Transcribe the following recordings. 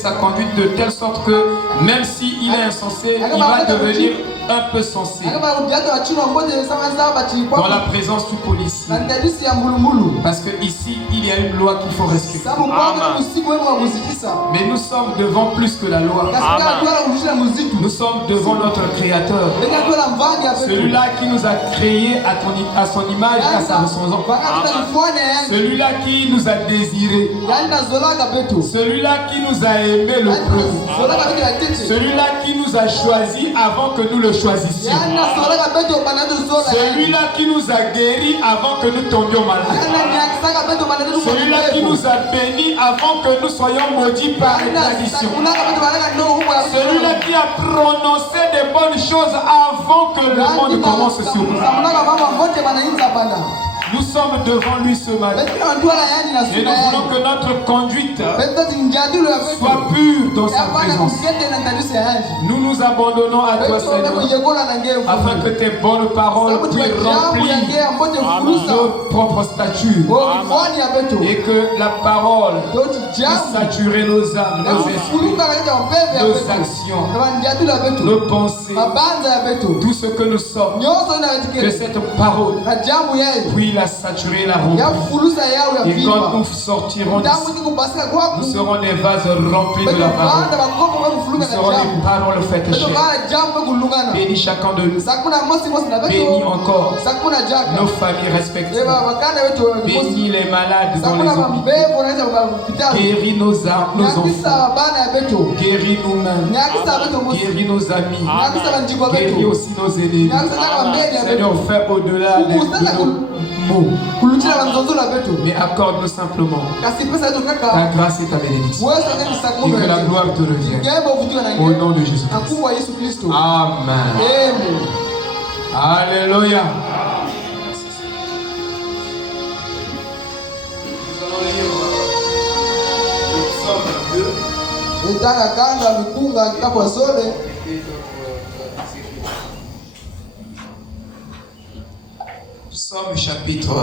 sa conduite de telle sorte que même s'il est insensé, il va devenir un peu sensé. Dans la présence du policier. Parce que ici, il y a une loi qu'il faut respecter. Mais nous sommes devant plus que la loi. Nous sommes devant notre Créateur. Celui-là qui nous a créés à son image, à sa ressemblance. Celui-là qui nous a désirés. Celui-là qui nous a aimé le premier. Celui-là qui nous a choisis avant que nous le choisissions. Celui-là qui nous a guéris avant que nous tombions malades. Celui-là qui nous a bénis avant que nous soyons maudits par les traditions. Celui-là qui a prononcé des bonnes choses avant que le monde commence sur nous. Nous sommes devant lui ce matin. Et nous voulons que notre conduite soit pure dans sa présence. Nous nous abandonnons à toi, Seigneur, afin que tes bonnes paroles puissent remplir nos propres statuts. Et que la parole puisse saturer nos âmes, nos esprits, nos actions, nos pensées, tout ce que nous sommes. Que cette parole puisse la saturer, la remplir. Et quand nous sortirons d'ici, nous serons des vases remplis de la parole. Nous serons des paroles faites chères. Bénis chacun de nous. Bénis encore nos familles respectives. Bénis les malades dans les hôpitaux. Guéris nos enfants. Guéris nous-mêmes. Guéris nos amis. Guéris aussi nos ennemis. Seigneur, fais au-delà de nos mots. Mais accorde-nous simplement ta grâce et ta bénédiction. Et que la gloire te revienne. Au nom de Jésus-Christ. Amen. Alléluia. Nous allons lire le psaume 2. Psaume chapitre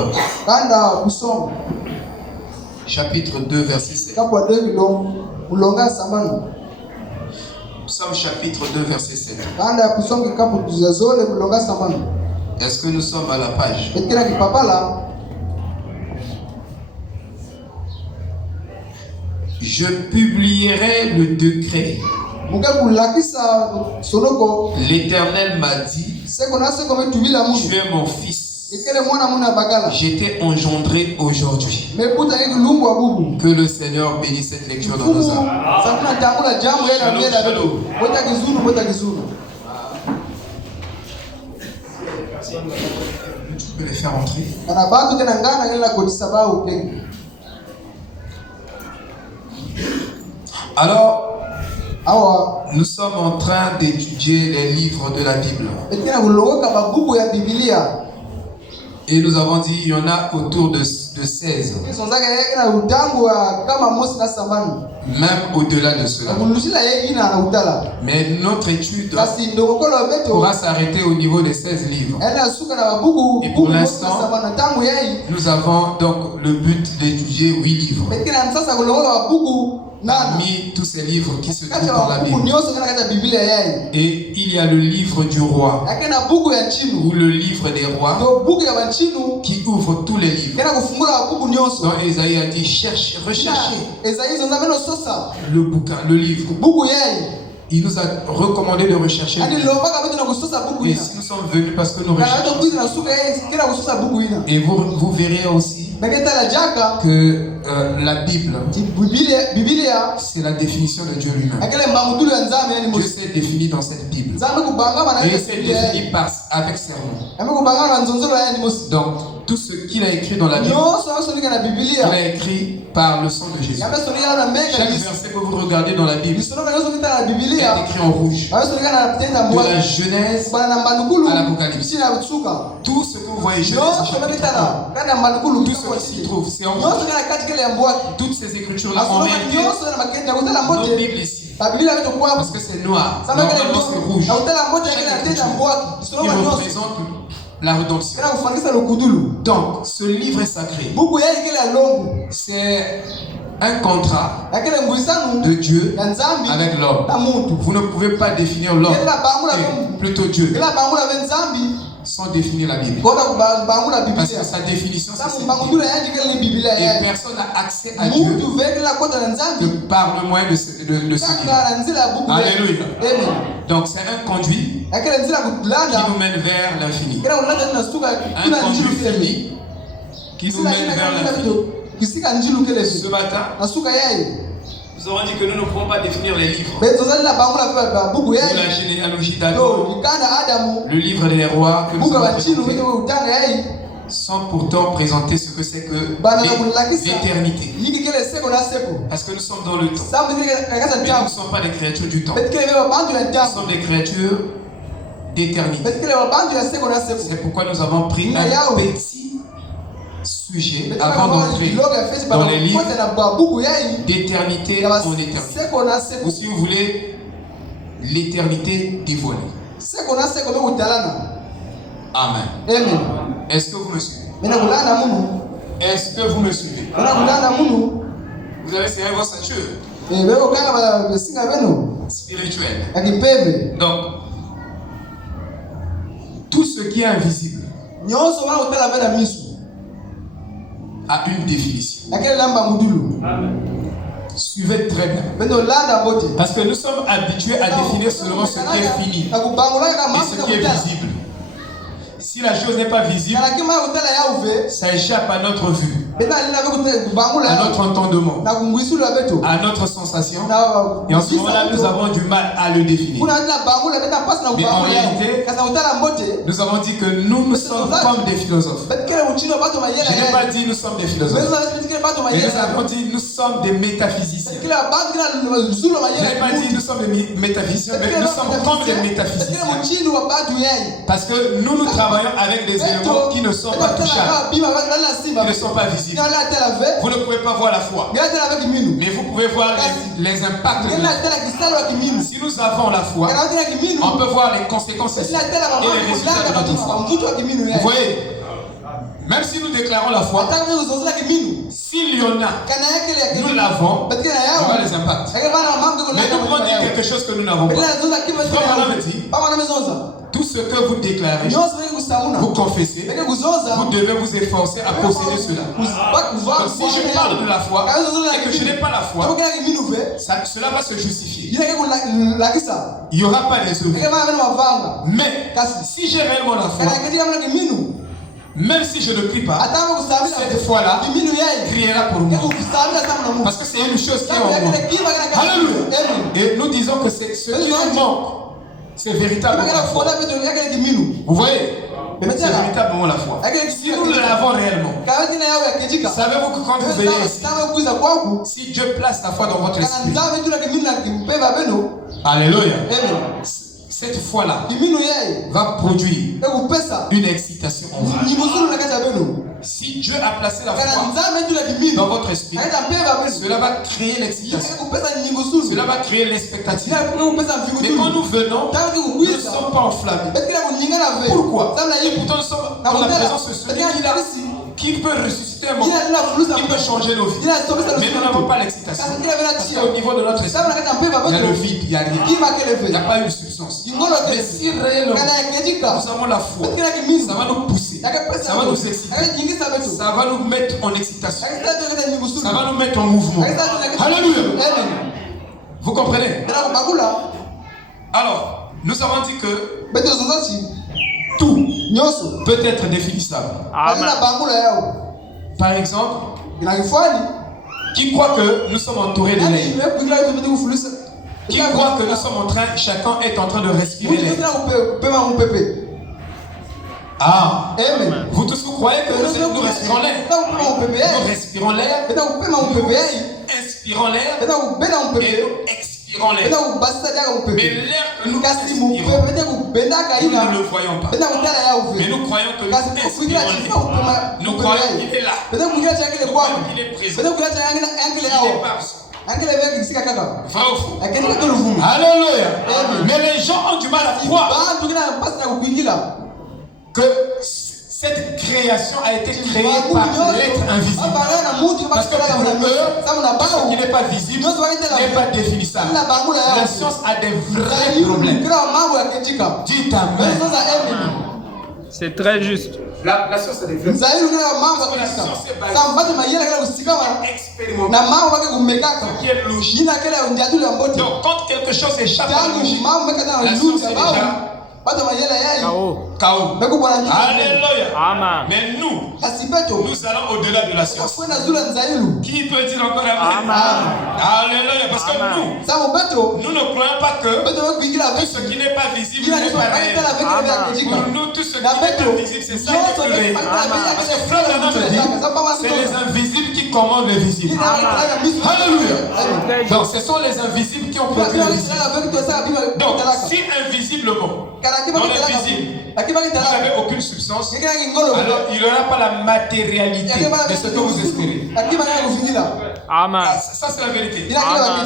2, verset 7. Psaume chapitre 2, verset 7. Est-ce que nous sommes à la page? Je publierai le décret. L'Éternel m'a dit, tu es mon fils. J'étais engendré aujourd'hui. Que le Seigneur bénisse cette lecture dans nos âmes. Tu peux les faire entrer. Alors, nous sommes en train d'étudier les livres de la Bible. Et nous avons dit il y en a autour de 16. Même au-delà de cela. Mais notre étude pourra s'arrêter au niveau des 16 livres. Et pour l'instant, nous avons donc le but d'étudier 8 livres. Parmi tous ces livres qui se trouvent dans la Bible. Et il y a le livre du roi, ou le livre des rois, qui ouvre tous les livres. Donc Esaïe a dit cherchez, recherchez le bouquin, le livre. Il nous a recommandé de rechercher. Et si nous sommes venus parce que nous recherchons. Et vous verrez aussi que la Bible, c'est la définition de Dieu lui-même. Dieu s'est défini dans cette Bible. Et il s'est défini avec serment. Donc, tout ce qu'il a écrit dans la Bible, il a écrit par le sang de Jésus. Chaque verset que vous regardez dans la Bible est écrit en rouge. De la Genèse à l'Apocalypse. Tout ce que vous voyez, Genèse, tout ce qui s'y trouve, c'est en rouge. Toutes ces écritures-là, en réalité, nos Bibles ici, parce que c'est noir, normalement c'est rouge. Chaque écriture qui représente la rédemption. Donc, ce livre est sacré. C'est un contrat de Dieu avec l'homme. Vous ne pouvez pas définir l'homme, et plutôt Dieu, sans définir la Bible. Parce que sa définition, c'est cette Bible. Et personne n'a accès à Dieu que par le moyen de ce livre. Alléluia. Donc c'est un conduit qui nous mène vers l'infini. Un conduit fini qui nous mène vers l'infini. Ce matin, nous avons dit que nous ne pouvons pas définir les livres. Ou la généalogie d'Adam, le livre des rois que nous avons présenté, sans pourtant présenter ce que c'est que l'éternité. Parce que nous sommes dans le temps. Mais nous ne sommes pas des créatures du temps. Nous sommes des créatures d'éternité. C'est pourquoi nous avons pris un petit sujet avant d'entrer dans les livres d'éternité en éternité. Ou si vous voulez, l'éternité dévoilée. Amen. Est-ce que vous me suivez? Est-ce que vous me suivez? Vous avez serré vos ceintures spirituelles. Donc, tout ce qui est invisible a une définition. Suivez très bien. Parce que nous sommes habitués à définir selon ce qui est fini et ce qui est visible. Si la chose n'est pas visible, ça échappe à notre vue, à notre entendement, à notre sensation. Et en ce moment-là, nous avons du mal à le définir. Mais en réalité, nous avons dit que nous sommes comme des philosophes. Je n'ai pas dit nous sommes des philosophes. Mais nous avons dit nous sommes des métaphysiciens. Je n'ai pas dit nous sommes des métaphysiciens, mais nous sommes comme des métaphysiciens. Parce que nous travaillons avec des éléments qui ne sont pas touchables, qui ne sont pas visibles. Vous ne pouvez pas voir la foi, mais vous pouvez voir les impacts de la foi. Si nous avons la foi, on peut voir les conséquences et les résultats de notre foi. Vous voyez, même si nous déclarons la foi, s'il y en a, nous l'avons, il y aura les impacts. Mais nous pouvons dire quelque chose que nous n'avons pas. Tout ce que vous déclarez, vous confessez, vous devez vous efforcer à posséder cela. Donc si je parle de la foi et que je n'ai pas la foi, cela va se justifier. Il n'y aura pas les œuvres. Mais si j'ai réellement la foi, même si je ne prie pas, cette foi-là criera pour moi. Parce que c'est une chose qui est en moi. Alléluia. Et nous disons que c'est ce qui nous manque. C'est véritablement la foi. Vous voyez? C'est véritablement la foi. Si nous l'avons réellement, savez-vous que quand vous venez ici, si Dieu place la foi dans votre esprit, alléluia, cette foi-là va produire une excitation en vous. Si Dieu a placé la foi dans votre esprit, cela va créer l'excitation. Cela va créer l'expectative. Mais quand nous venons, nous ne sommes pas enflammés. Pourquoi? Et pourtant nous sommes dans la présence de celui qui peut ressusciter un mort, qui peut changer nos vies. Mais nous n'avons pas l'excitation. Parce qu'au niveau de notre esprit, il y a le vide, il n'y a rien. Il n'y a pas une substance. Mais si réellement nous avons la foi, ça va nous pousser, ça va nous exciter, ça va nous mettre en excitation, ça va nous mettre en mouvement. Alléluia. Vous comprenez? Alors, nous avons dit que tout peut être définissable. Par exemple, qui croit que nous sommes entourés de l'air? Qui croit que nous sommes en train, chacun est en train de respirer l'air? Ah, vous tous vous croyez que nous respirons l'air? Nous respirons l'air, inspirons l'air et nous expirons l'air. Mais l'air que nous respirons, nous ne le voyons pas. Mais nous croyons que nous inspirons l'air. Nous croyons qu'il est là. Nous croyons qu'il est présent. Il est partout. Vrai ou faux? Alléluia. Mais les gens ont du mal à croire que cette création a été créée par l'être invisible. Parce que pour eux, ce qui n'est pas visible n'est pas définissable. La science a des vrais problèmes. Dites amen. C'est très juste. La science a des vrais problèmes. Parce que la science est basée ce qui est logique. Donc quand quelque chose échappe à la logique, la science est déjà Chaos. Alléluia. Amen. Mais nous allons au-delà de la science. Qui peut dire encore amen? Alléluia. Parce que nous ne croyons pas que tout ce qui n'est pas visible n'est pas réel. Pour nous, tout ce qui n'est pas visible, c'est ça qui est réel. Parce que frère Branham dit, c'est les invisibles qui commandent les visibles. Alléluia. Donc ce sont les invisibles qui ont produit les visibles. Donc si invisiblement, dans l'invisible, vous n'avez aucune substance, alors il n'y aura pas la matérialité de ce que vous espérez. Amen. Ça c'est la vérité. Amen.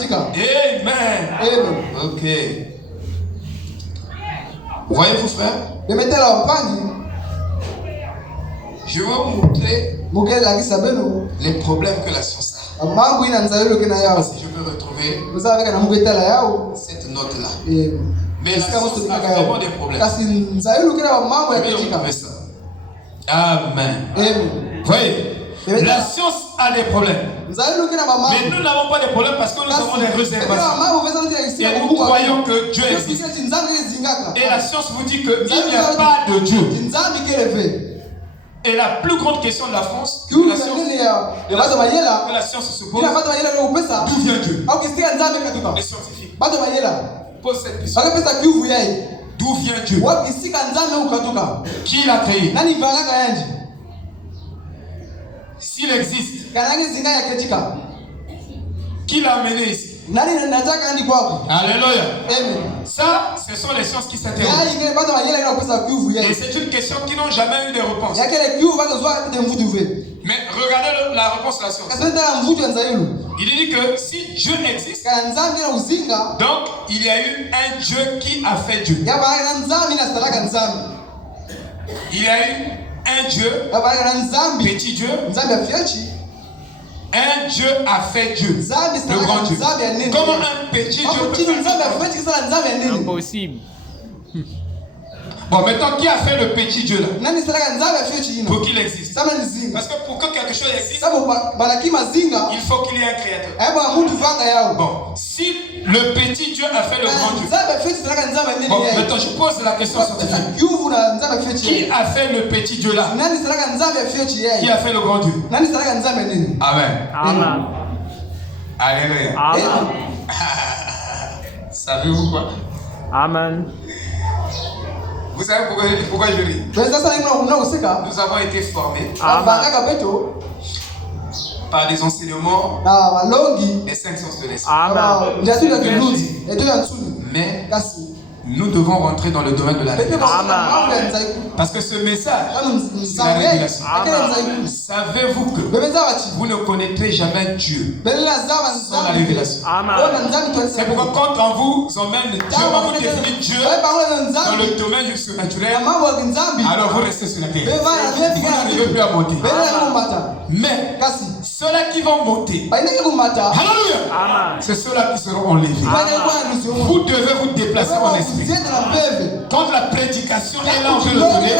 Amen. Ok. Voyez-vous frère, je vais vous montrer les problèmes que la science a. Si je peux retrouver cette note-là. Mais la science a vraiment des problèmes. Je vais retrouver ça. Amen. Voyez, la science a des problèmes. Mais nous n'avons pas de problèmes parce que nous avons des réservations. Et nous croyons que Dieu existe. Et la science vous dit qu'il n'y a pas de Dieu. Et la plus grande question de la France, que la science se pose, d'où vient Dieu? Les scientifiques posent cette question. D'où vient Dieu? Qui l'a créé? S'il existe, qui l'a amené ici? Alléluia. Ça, ce sont les sciences qui s'interrogent. Et c'est une question qui n'ont jamais eu de réponse. Mais regardez la réponse de la science. Il dit que si Dieu existe, donc il y a eu un Dieu qui a fait Dieu. Il y a eu un Dieu, petit Dieu. Un Dieu a fait Dieu, le grand Dieu. Comment un petit Dieu peut faire ça? Impossible. Bon, maintenant, qui a fait le petit Dieu là? Pour qu'il existe. Parce que pour que quelque chose existe, il faut qu'il y ait un créateur. Bon, si le petit Dieu a fait le grand Dieu, bon, maintenant je pose la question scientifique. Qui a fait le petit Dieu là? Qui a fait le grand Dieu? Amen. Amen. Alléluia. Amen. Savez-vous quoi? Amen. Vous savez pourquoi je ris? Nous avons été formés par des enseignements des 5 sens de l'esprit. Mais nous devons rentrer dans le domaine de la révélation. Parce que ce message, c'est la révélation. Savez-vous que vous ne connaîtrez jamais Dieu sans la révélation? C'est pourquoi quand on vous emmène Dieu, on vous définit Dieu dans le domaine du surnaturel, alors vous restez sur la terre. Vous n'arrivez plus à monter. Mais ceux-là qui vont monter, alléluia, c'est ceux-là qui seront enlevés. Vous devez vous déplacer en esprit. Quand la prédication est là, on veut le donner,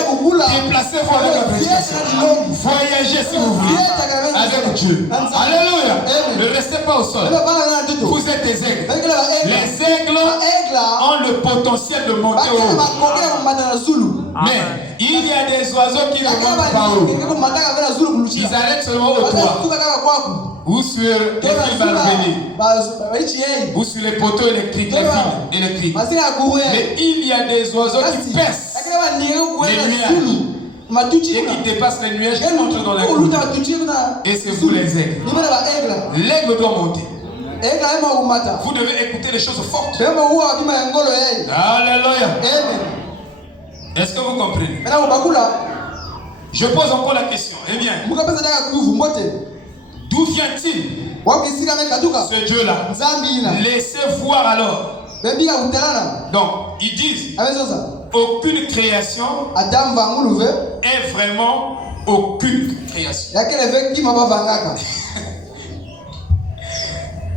déplacez-vous avec la prédication. Voyagez si vous voulez avec Dieu. Alléluia. Ne restez pas au sol. Vous êtes des aigles. Les aigles ont le potentiel de monter au haut. Mais il y a des oiseaux qui ne montent pas haut. Ils arrêtent seulement au toit. Ou sur les fils balbénés. Ou sur les poteaux électriques, les fils électriques. Mais il y a des oiseaux qui percent les nuages et qui dépassent les nuages, qui entrent dans la cour. Et c'est vous les aigles. L'aigle doit monter. Vous devez écouter les choses fortes. Alléluia. Est-ce que vous comprenez? Je pose encore la question. Eh bien, d'où vient-il ce Dieu-là? Laissez voir alors. Donc, ils disent aucune création est vraiment aucune création.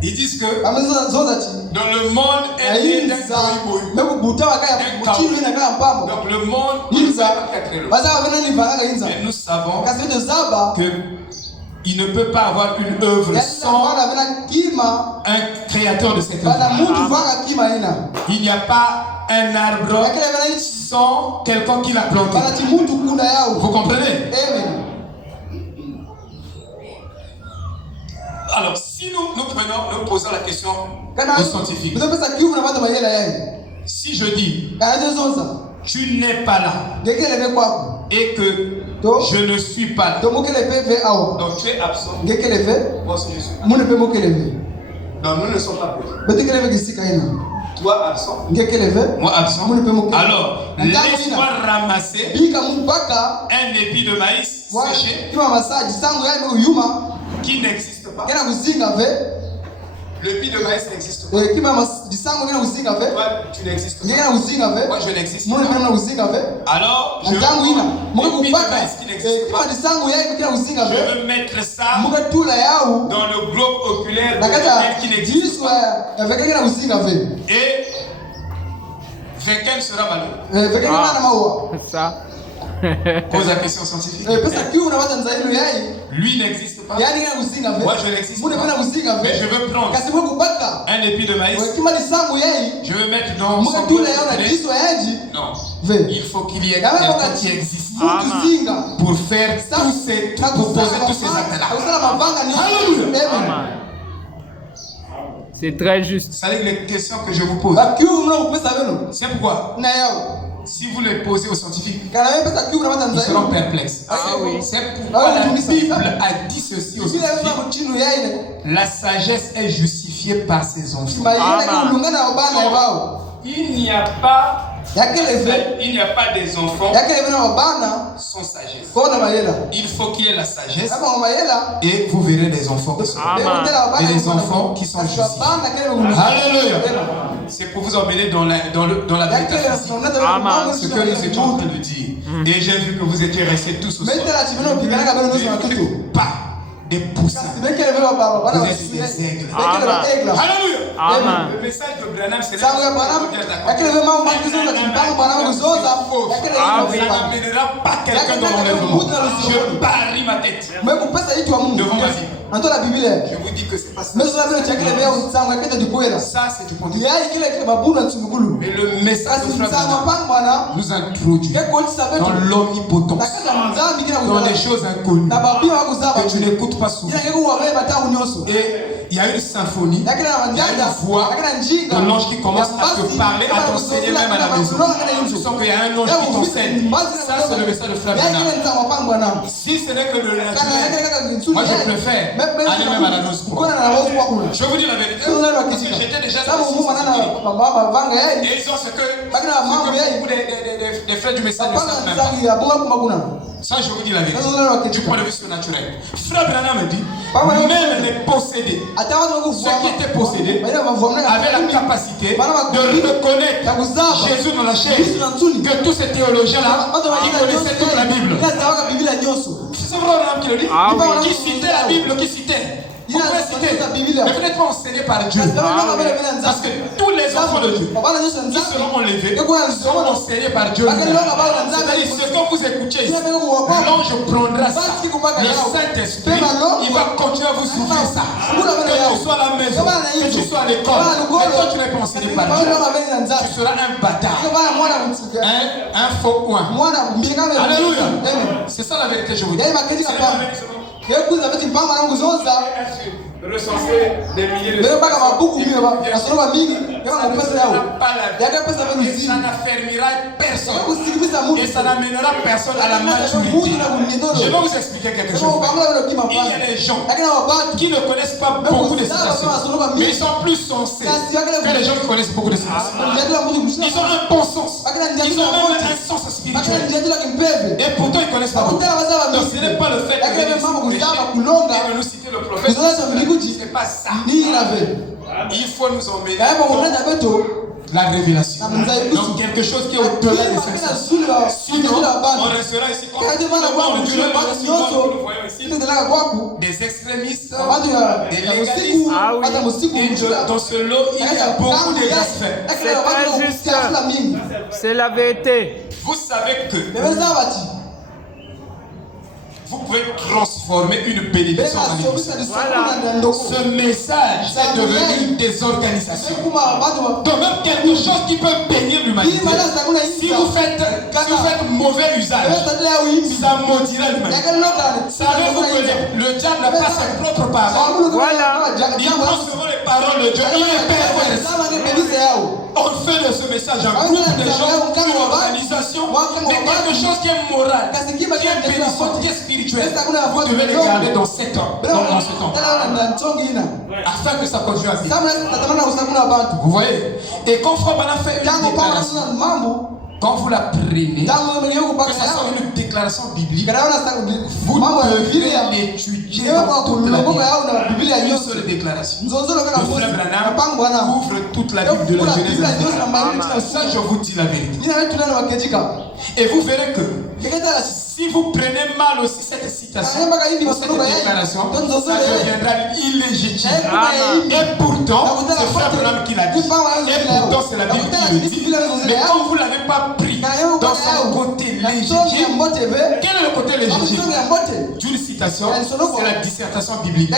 Ils disent que dans le monde, elle est d'un chaos. Donc le monde, il va pas créer le monde. Mais nous savons qu'il ne peut pas avoir une œuvre sans un créateur de cette œuvre. Il n'y a pas un arbre sans quelqu'un qui l'a planté. Vous comprenez? Alors, si nous posons la question aux scientifiques, si je dis tu n'es pas là et que je ne suis pas là, donc tu es absent, moi aussi je suis là. Non, nous ne sommes pas prêts. Toi absent, moi absent. Alors, laisse-moi ramasser un épi de maïs séché qui n'existe pas. L'épi de maïs n'existe pas. Toi, tu n'existes pas. Moi, je n'existe pas. Alors, je prends l'épi de maïs qui n'existe pas. Je veux mettre ça dans le globe oculaire de quelqu'un qui n'existe pas. Et quelqu'un sera malheureux. C'est ça. Pose la question scientifique. Lui n'existe pas. Moi je n'existe pas. Mais je veux prendre un épi de maïs. Je veux mettre dans son globe. Non. Il faut qu'il y ait quelqu'un qui existe pour faire pour poser tous ces actes-là. Alléluia. C'est très juste. C'est les questions que je vous pose. C'est pourquoi si vous les posez aux scientifiques, ils seront perplexes. C'est pourquoi la Bible a dit ceci aux scientifiques. La sagesse est justifiée par ses enfants. Il n'y a pas des enfants sans sagesse. Il faut qu'il y ait la sagesse et vous verrez des enfants qui sont et des enfants qui sont justifiés. Alléluia. C'est pour vous emmener dans la métaphysique. Ce que nous étions en train de dire. Et j'ai vu que vous étiez restés tous au sol. Vous n'êtes pas des poussins. Vous êtes des aigles. Alléluia. Amen. Le message de Branham, c'est Ah oui. ça n'amènera pas quelqu'un dans l'enlèvement. Je parie ma tête devant ma Bible. Je vous dis que c'est pas ça. Ça, c'est du pontificat. Mais le message de Branham nous introduit dans l'omnipotence, dans des choses inconnues que tu n'écoutes pas souvent. Et il y a une symphonie, il y a une voix de l'ange qui commence à te parler, à t'enseigner même à la maison. Tu sens qu'il y a un ange qui t'enseigne. Ça, c'est le message de Frère Branham. Si ce n'est que le naturel, moi je préfère aller même à la noce. Je vous dis la vérité, parce que j'étais déjà dans et ils ont ce que beaucoup des frères du message ne savent même pas. Ça, je vous dis la vérité, du point de vue surnaturel. Frère Branham me dit, même les possédés, ceux qui étaient possédés avaient la capacité de reconnaître Jésus dans la chair, que tous ces théologiens-là, ils connaissaient toute la Bible. C'est vrai Branham qui le dit. Qui citait la Bible, qui citait. Vous pouvez citer, mais vous n'êtes pas enseigné par Dieu. Parce que tous les enfants de Dieu qui seront enlevés seront enseignés par Dieu. C'est-à-dire, ce que vous écoutez ici, l'ange prendra ça. Le Saint-Esprit, il va continuer à vous souffler ça. Que tu sois à la maison, que tu sois à l'école, mais toi tu n'es pas enseigné par Dieu, tu seras un bâtard, un faux coin. Alléluia. C'est ça la vérité, je vous dis. Recenser des milliers de personnes. Et ça n'affermira personne. Et ça n'amènera personne à la maturité. Je vais vous expliquer quelque chose. Il y a des gens qui ne connaissent pas beaucoup de citations, mais ils sont plus sensés que les gens qui connaissent beaucoup de citations. Ils ont un bon sens. Ils ont même un sens spirituel. Et pourtant ils connaissent pas beaucoup. Donc ce n'est pas le fait de nous citer le prophète. C'est pas ça. Il faut nous emmener la révélation. Donc quelque chose qui est au-delà des cinq sens. Sinon, on restera ici comme des extrémistes, des légalistes. Ah oui. Et dans ce lot, il y a beaucoup de blasphèmes. C'est très juste. C'est la vérité. Vous savez que vous pouvez transformer une bénédiction en bénédiction. Voilà. Ce message est devenu des organisations. Donc même quelque chose qui peut bénir l'humanité. Si vous faites mauvais usage, ça maudira l'humanité. Savez-vous que le diable n'a pas ses propres paroles? Voilà. Il prend souvent les paroles de Dieu. Il est pervers. On fait ce message en groupe de gens, une organisation, mais quelque chose qui est moral, qui est bénédiction, qui est spirituel. Vous devez les garder dans 7 ans, dans ce temps, afin que ça continue à vivre. Vous voyez? Et quand Frère Branham fait une déclaration, quand vous la prenez, que ça soit une déclaration biblique, vous devez l'étudier dans toute la Bible. Une seule déclaration. Le Frère Branham ouvre toute la Bible de la Genèse. Ça, je vous dis la vérité. Et vous verrez que si vous prenez mal aussi cette citation, cette déclaration, ça deviendra illégitime. Et pourtant, c'est Frère Branham qui l'a dit. Et pourtant, c'est la Bible qui le dit. Mais quand vous ne l'avez pas pris dans son côté légitime, quel est le côté légitime d'une citation? C'est la dissertation biblique.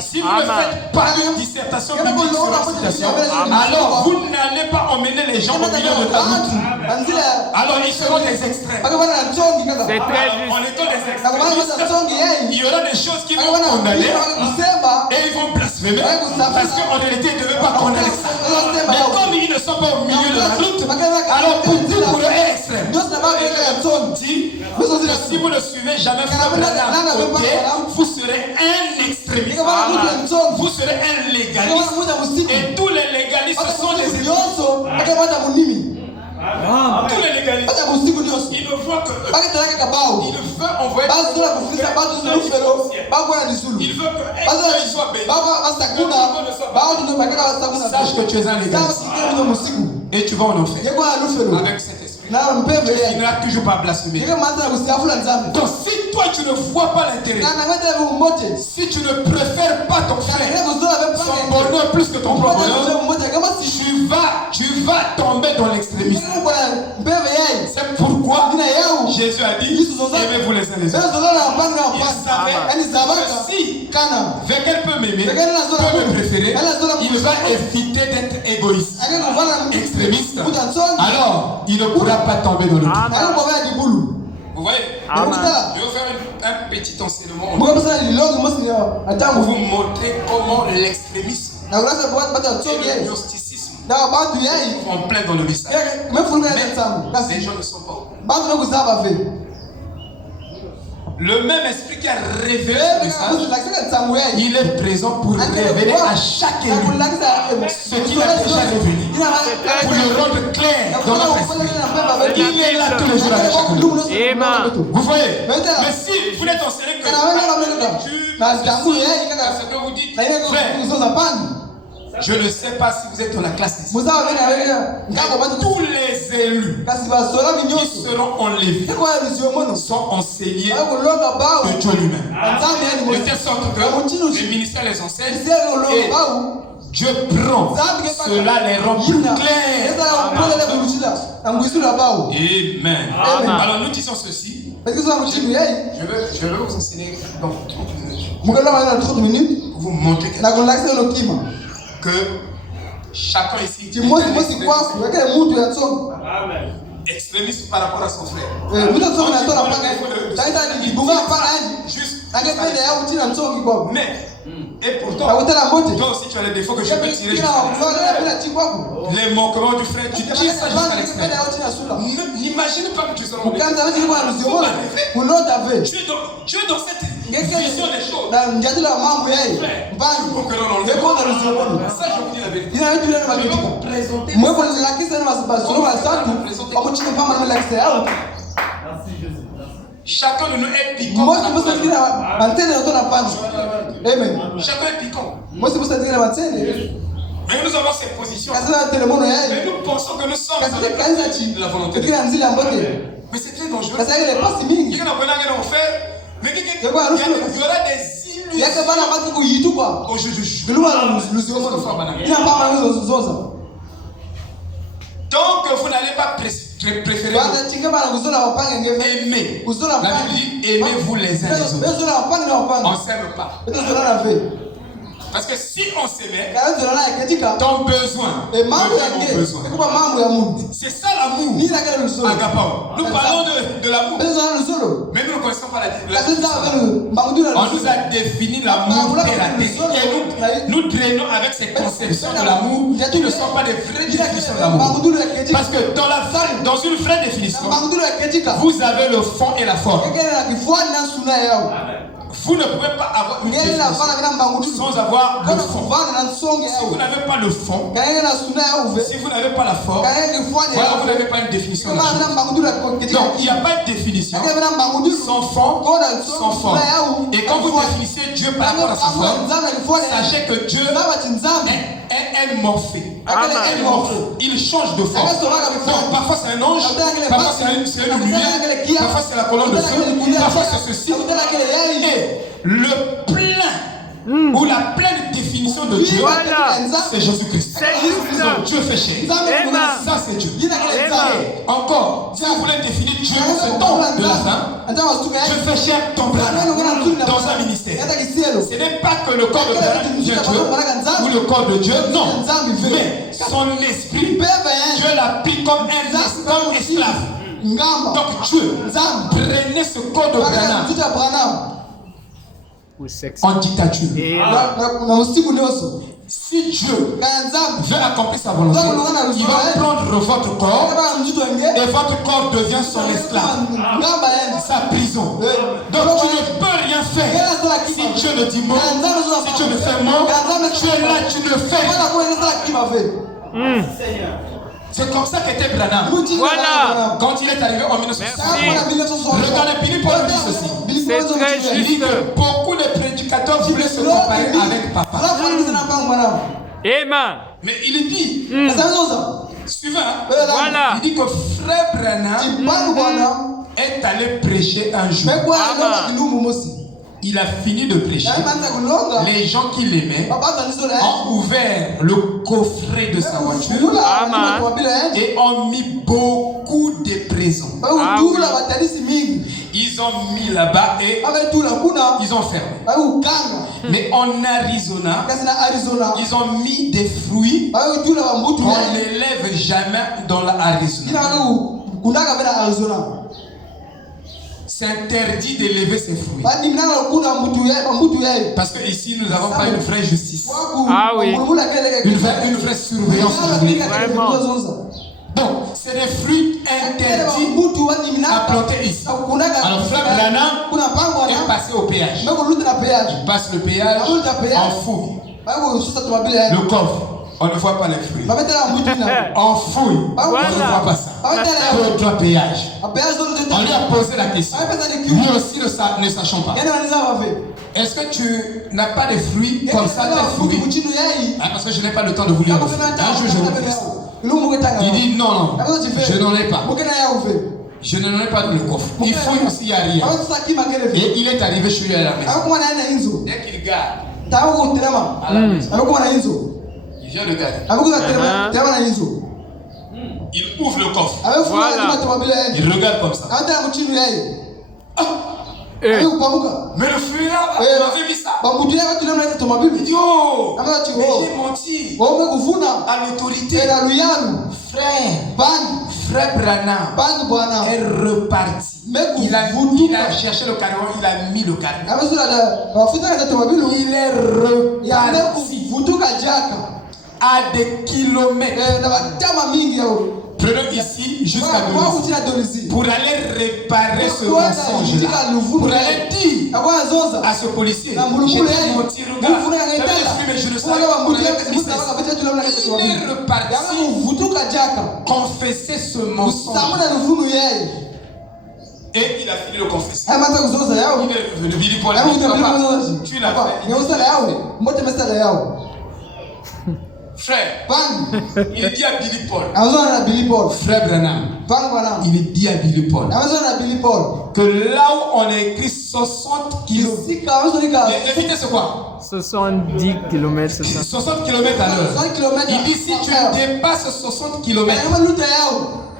Si vous ne faites pas une dissertation biblique sur la citation, alors vous n'allez pas emmener les gens au milieu de la route. Alors ils seront des extrêmes. C'est très juste. En étant des extrémistes, il y aura des choses qui vont condamner et ils vont blasphémer parce qu'en réalité ils ne devaient pas condamner ça. Mais comme ils ne sont pas au milieu de la route, alors pour eux est extrême. Dit que si vous ne suivez jamais Frère Branham, vous serez un extrémiste. Vous serez un légaliste. Et tous les légalistes sont des extrémistes. Tous les légalistes, ils ne voient que eux. Ils ne veulent envoyer il veut qu'ils soient bénis. Sache que tu es un légaliste. Et tu vas en enfer. Avec cet esprit. Tu finiras toujours par blasphémer. Donc si toi tu ne vois pas l'intérêt, si tu ne préfères pas ton frère, son bonheur plus que ton propre bonheur, tu vas tomber dans l'extrémisme. C'est pourquoi Jésus a dit aimez-vous les uns les autres. Il savait que si quelqu'un peut m'aimer, peut me préférer, il va éviter d'être égoïste, extrémiste. Alors il ne pourra pas tomber dans le trou. Vous voyez? Je vais faire un petit enseignement pour vous montrer comment l'extrémisme et le gnosticisme sont pleins dans le message. Mais les gens ne sont pas. Le même esprit qui a révélé le message, il est présent pour révéler à chaque élu ce qu'il a déjà révélé, pour le rendre clair dans notre esprit. Il est là tous les jours avec chaque élu. Vous voyez? Mais si vous n'êtes enseigné que ce que vous dites, frère, je ne sais pas si vous êtes dans la classe ici. Tous les élus qui seront enlevés sont enseignés de Dieu lui-même. De telle sorte que les ministères les enseignent et Dieu prend cela les rend plus clairs. Amen. Alors nous disons ceci. Je vais vous enseigner dans 30 minutes. Vous montrer que chacun ici est extrémiste par rapport à son frère. Mais, et pourtant, toi aussi tu as les défauts que je peux tirer. Les manquements du frère, tu tires ça jusqu'à l'extrême. N'imagine pas que tu seras en tu es dans cette vision des choses. Ça, je vous dis la vérité. Je vais vous présenter. Chacun de nous est piquant. Chacun est piquant. Mais nous avons ces positions. Mais nous pensons que nous sommes de la volonté de Dieu. Mais c'est très dangereux. Il y aura des illusions au jour du jour. Donc vous n'allez pas préférer aimer. La Bible dit aimez-vous les uns les autres. On ne s'aime pas. Parce que si on s'aimait, ton besoin devient mon besoin. C'est ça l'amour. Agapao. Nous parlons de l'amour. Mais nous ne connaissons pas la définition. On nous a défini l'amour terre à terre. Et nous traînons avec ces conceptions de l'amour qui ne sont pas des vraies définitions de l'amour. Parce que dans une vraie définition, vous avez le fond et la forme. Vous ne pouvez pas avoir une définition sans avoir le fond. Si vous n'avez pas le fond, si vous n'avez pas la forme, voilà, vous n'avez pas une définition de la chose. Donc, il n'y a pas de définition sans fond, sans forme. Et quand vous définissez Dieu par rapport à sa forme, sachez que Dieu est morphé. Il change de forme. Donc, parfois c'est un ange, parfois c'est une lumière, parfois c'est la colonne de feu, parfois c'est ceci. Et le plein ou la pleine définition de Dieu, c'est Jésus-Christ. Donc Dieu fait chair. Ça c'est Dieu. Encore, si vous voulez définir Dieu, c'est ton de la femme. Dieu fait chair ton plan dans un ministère. Ce n'est pas que le corps de Branham devient Dieu ou le corps de Dieu, non. Mais son esprit, Dieu l'a pris comme un esclave. Donc Dieu prenait ce corps de Branham en dictature. Si Dieu veut accomplir sa volonté, il va prendre votre corps et votre corps devient son esclave, sa prison. Donc tu ne peux rien faire si Dieu ne dit mot, si Dieu ne fait mot, tu es là, tu ne fais. C'est comme ça qu'était Branham. Voilà. Quand il est arrivé en 1960. Regardez, Billy Paul dit ceci. C'est très juste. Il dit que beaucoup de prédicateurs voulaient se comparer avec papa. Amen. Mais il dit, suivant, Voilà. il dit que frère Branham est allé prêcher un jour. Il a fini de prêcher. Les gens qui l'aimaient ont ouvert le coffret de sa voiture et ont mis beaucoup de présents. Ils ont mis là-bas et ils ont fermé. Mais en Arizona, ils ont mis des fruits qu'on n'élève jamais dans l'Arizona. C'est interdit d'élever ces fruits. Parce que ici nous n'avons pas une vraie justice. Ah oui. Une vraie surveillance. Vraiment. Donc, c'est des fruits interdits à planter ici. Alors, frère Branham est passé au péage. Il passe le péage en fouille. Le coffre. On ne voit pas les fruits. En fouille, on ne voit pas ça. Pour le péage. On lui a posé la question. Lui aussi ne sachant pas. Est-ce que tu n'as pas de fruits comme ça, des fruits? Parce que je n'ai pas le temps de vous lire. Un jour, je vous ferai ça. Il dit non, je n'en ai pas. Je n'en ai pas le coffre. Il fouille aussi, il n'y a rien. Et il est arrivé chez lui à la maison. Dès qu'il garde à la maison, il vient le garder. Il ouvre le coffre. Voilà. Il regarde comme ça. Mais le fruit là, on avait mis ça. Il dit oh, mais j'ai menti à l'autorité. Frère Branham est reparti. Il a cherché le carreau, il a mis le carreau. Il est reparti à des kilomètres. Prenons ici jusqu'à Dolisie pour aller réparer ce mensonge-là. Pour aller dire à ce policier, j'ai menti, regarde, mais je ne savais pas. Il est reparti confesser ce mensonge. Et il a fini de confesser. Il est venu, Billy Paul, tu l'as fait. Frère, il dit à Billy Paul. Frère Branham. Il dit à Billy Paul. Que là où on a écrit 60 kilos. Les vitesses c'est quoi? 70 km. 60 km à l'heure. Il dit si tu dépasses 60 km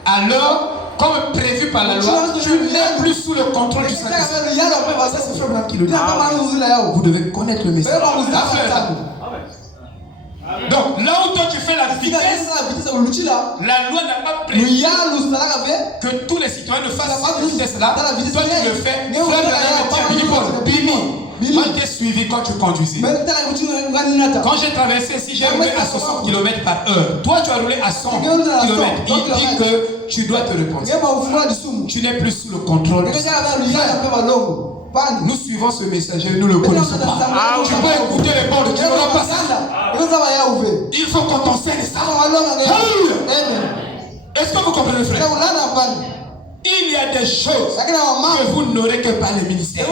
à l'heure, comme prévu par la loi, tu n'es plus sous le contrôle du Saint-Esprit. C'est Frère Branham qui le dit. Vous devez connaître le message. Donc, là où toi tu fais la vitesse, la loi n'a pas prévu que tous les citoyens ne fassent cette vitesse-là. Toi tu le fais. Frère Branham dit, Billy, moi je t'ai suivi quand tu conduisais. Quand j'ai traversé ici, j'ai roulé à 60 km par heure. Toi tu as roulé à 100 km. Il dit que tu dois te repentir. Tu n'es plus sous le contrôle. Nous suivons ce messager, nous le connaissons pas. Tu peux écouter les bords, tu ne verras pas ça. Il faut qu'on t'enseigne ça. Est-ce que vous comprenez, frère? Il y a des choses que vous n'aurez que par les ministères.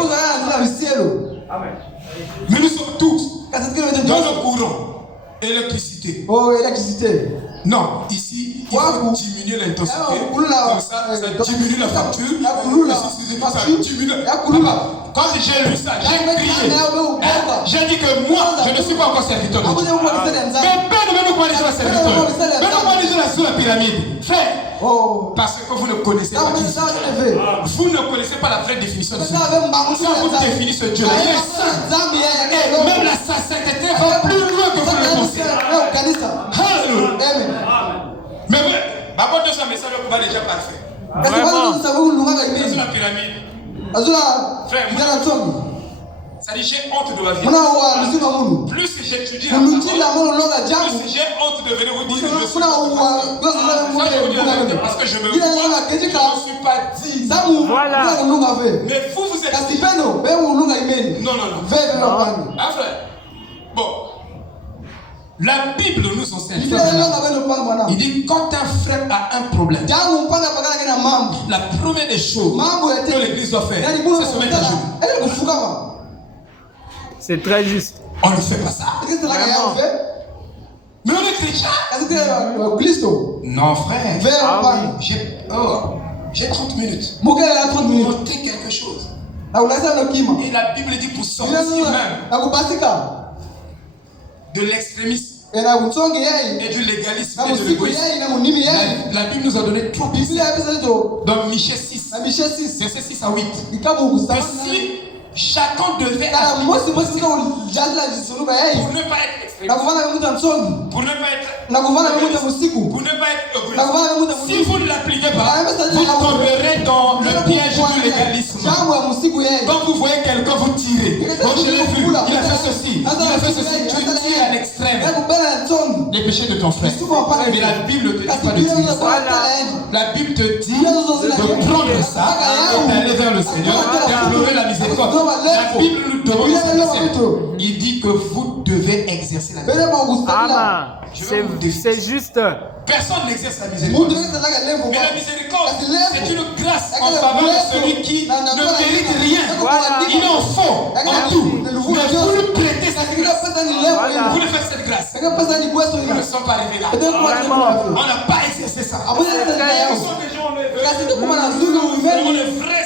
Mais nous sommes tous dans le courant. Électricité. Non, ici, il faut diminuer l'intensité. Comme ça diminue la facture. Ça diminue. Quand j'ai lu ça, j'ai crié. J'ai dit que moi, je ne suis pas encore serviteur de Dieu. Mais Père, ne me connaissez pas serviteur. Ne me connaissez pas sous la pyramide. Frère, parce que vous ne connaissez pas qui c'est. Vous ne connaissez pas la vraie définition de ce Dieu. Si on vous définit ce Dieu-là, il est saint. Et même la sainteté va plus loin que vous le pensez. Mais d'abord, de ce message, on va déjà parfait. Vraiment. C'est la pyramide. Frère, ça dit j'ai honte de ma vie. Plus j'étudie la parole, plus j'ai honte de venir vous dire que je suis parce que je me suis pas dit. Voilà. Mais vous êtes dit. Non. Ah, frère. Bon. La Bible nous enseigne. Il dit quand un frère a un problème, la première des choses que l'église doit faire, c'est se mettre à genoux. C'est très juste. On ne fait pas ça. Mais on est chrétien. Non, frère. J'ai 30 minutes. Notez quelque chose. Et la Bible dit pour sortir même de l'extrémisme et du légalisme et de l'égoïsme. La Bible nous a donné 3 pistes. Dans Michée 6, verset 6 à 8. Que si chacun devait pour ne pas être extrémiste, pour ne pas être égoïste, si vous ne l'appliquez pas, vous tomberez dans le piège du légalisme. Quand vous voyez quelqu'un vous tirer, je l'ai vu, il a fait ceci, il a fait ceci, tu tires à l'extrême les péchés de ton frère. Mais la Bible ne te dit pas de tirer ça. La Bible te dit de prendre ça et d'aller vers le Seigneur, d'implorer la miséricorde. La Bible nous demande de. Il dit que vous devez exercer la miséricorde. C'est juste. Personne n'exerce la miséricorde. Mais la miséricorde, c'est une grâce en faveur de celui qui ne mérite rien. Il est en faux, en tout. Mais vous lui prêtez cette grâce. Vous lui faites cette grâce. Nous ne sommes pas arrivés là. On n'a pas exercé ça. Nous sommes des gens, on est vrais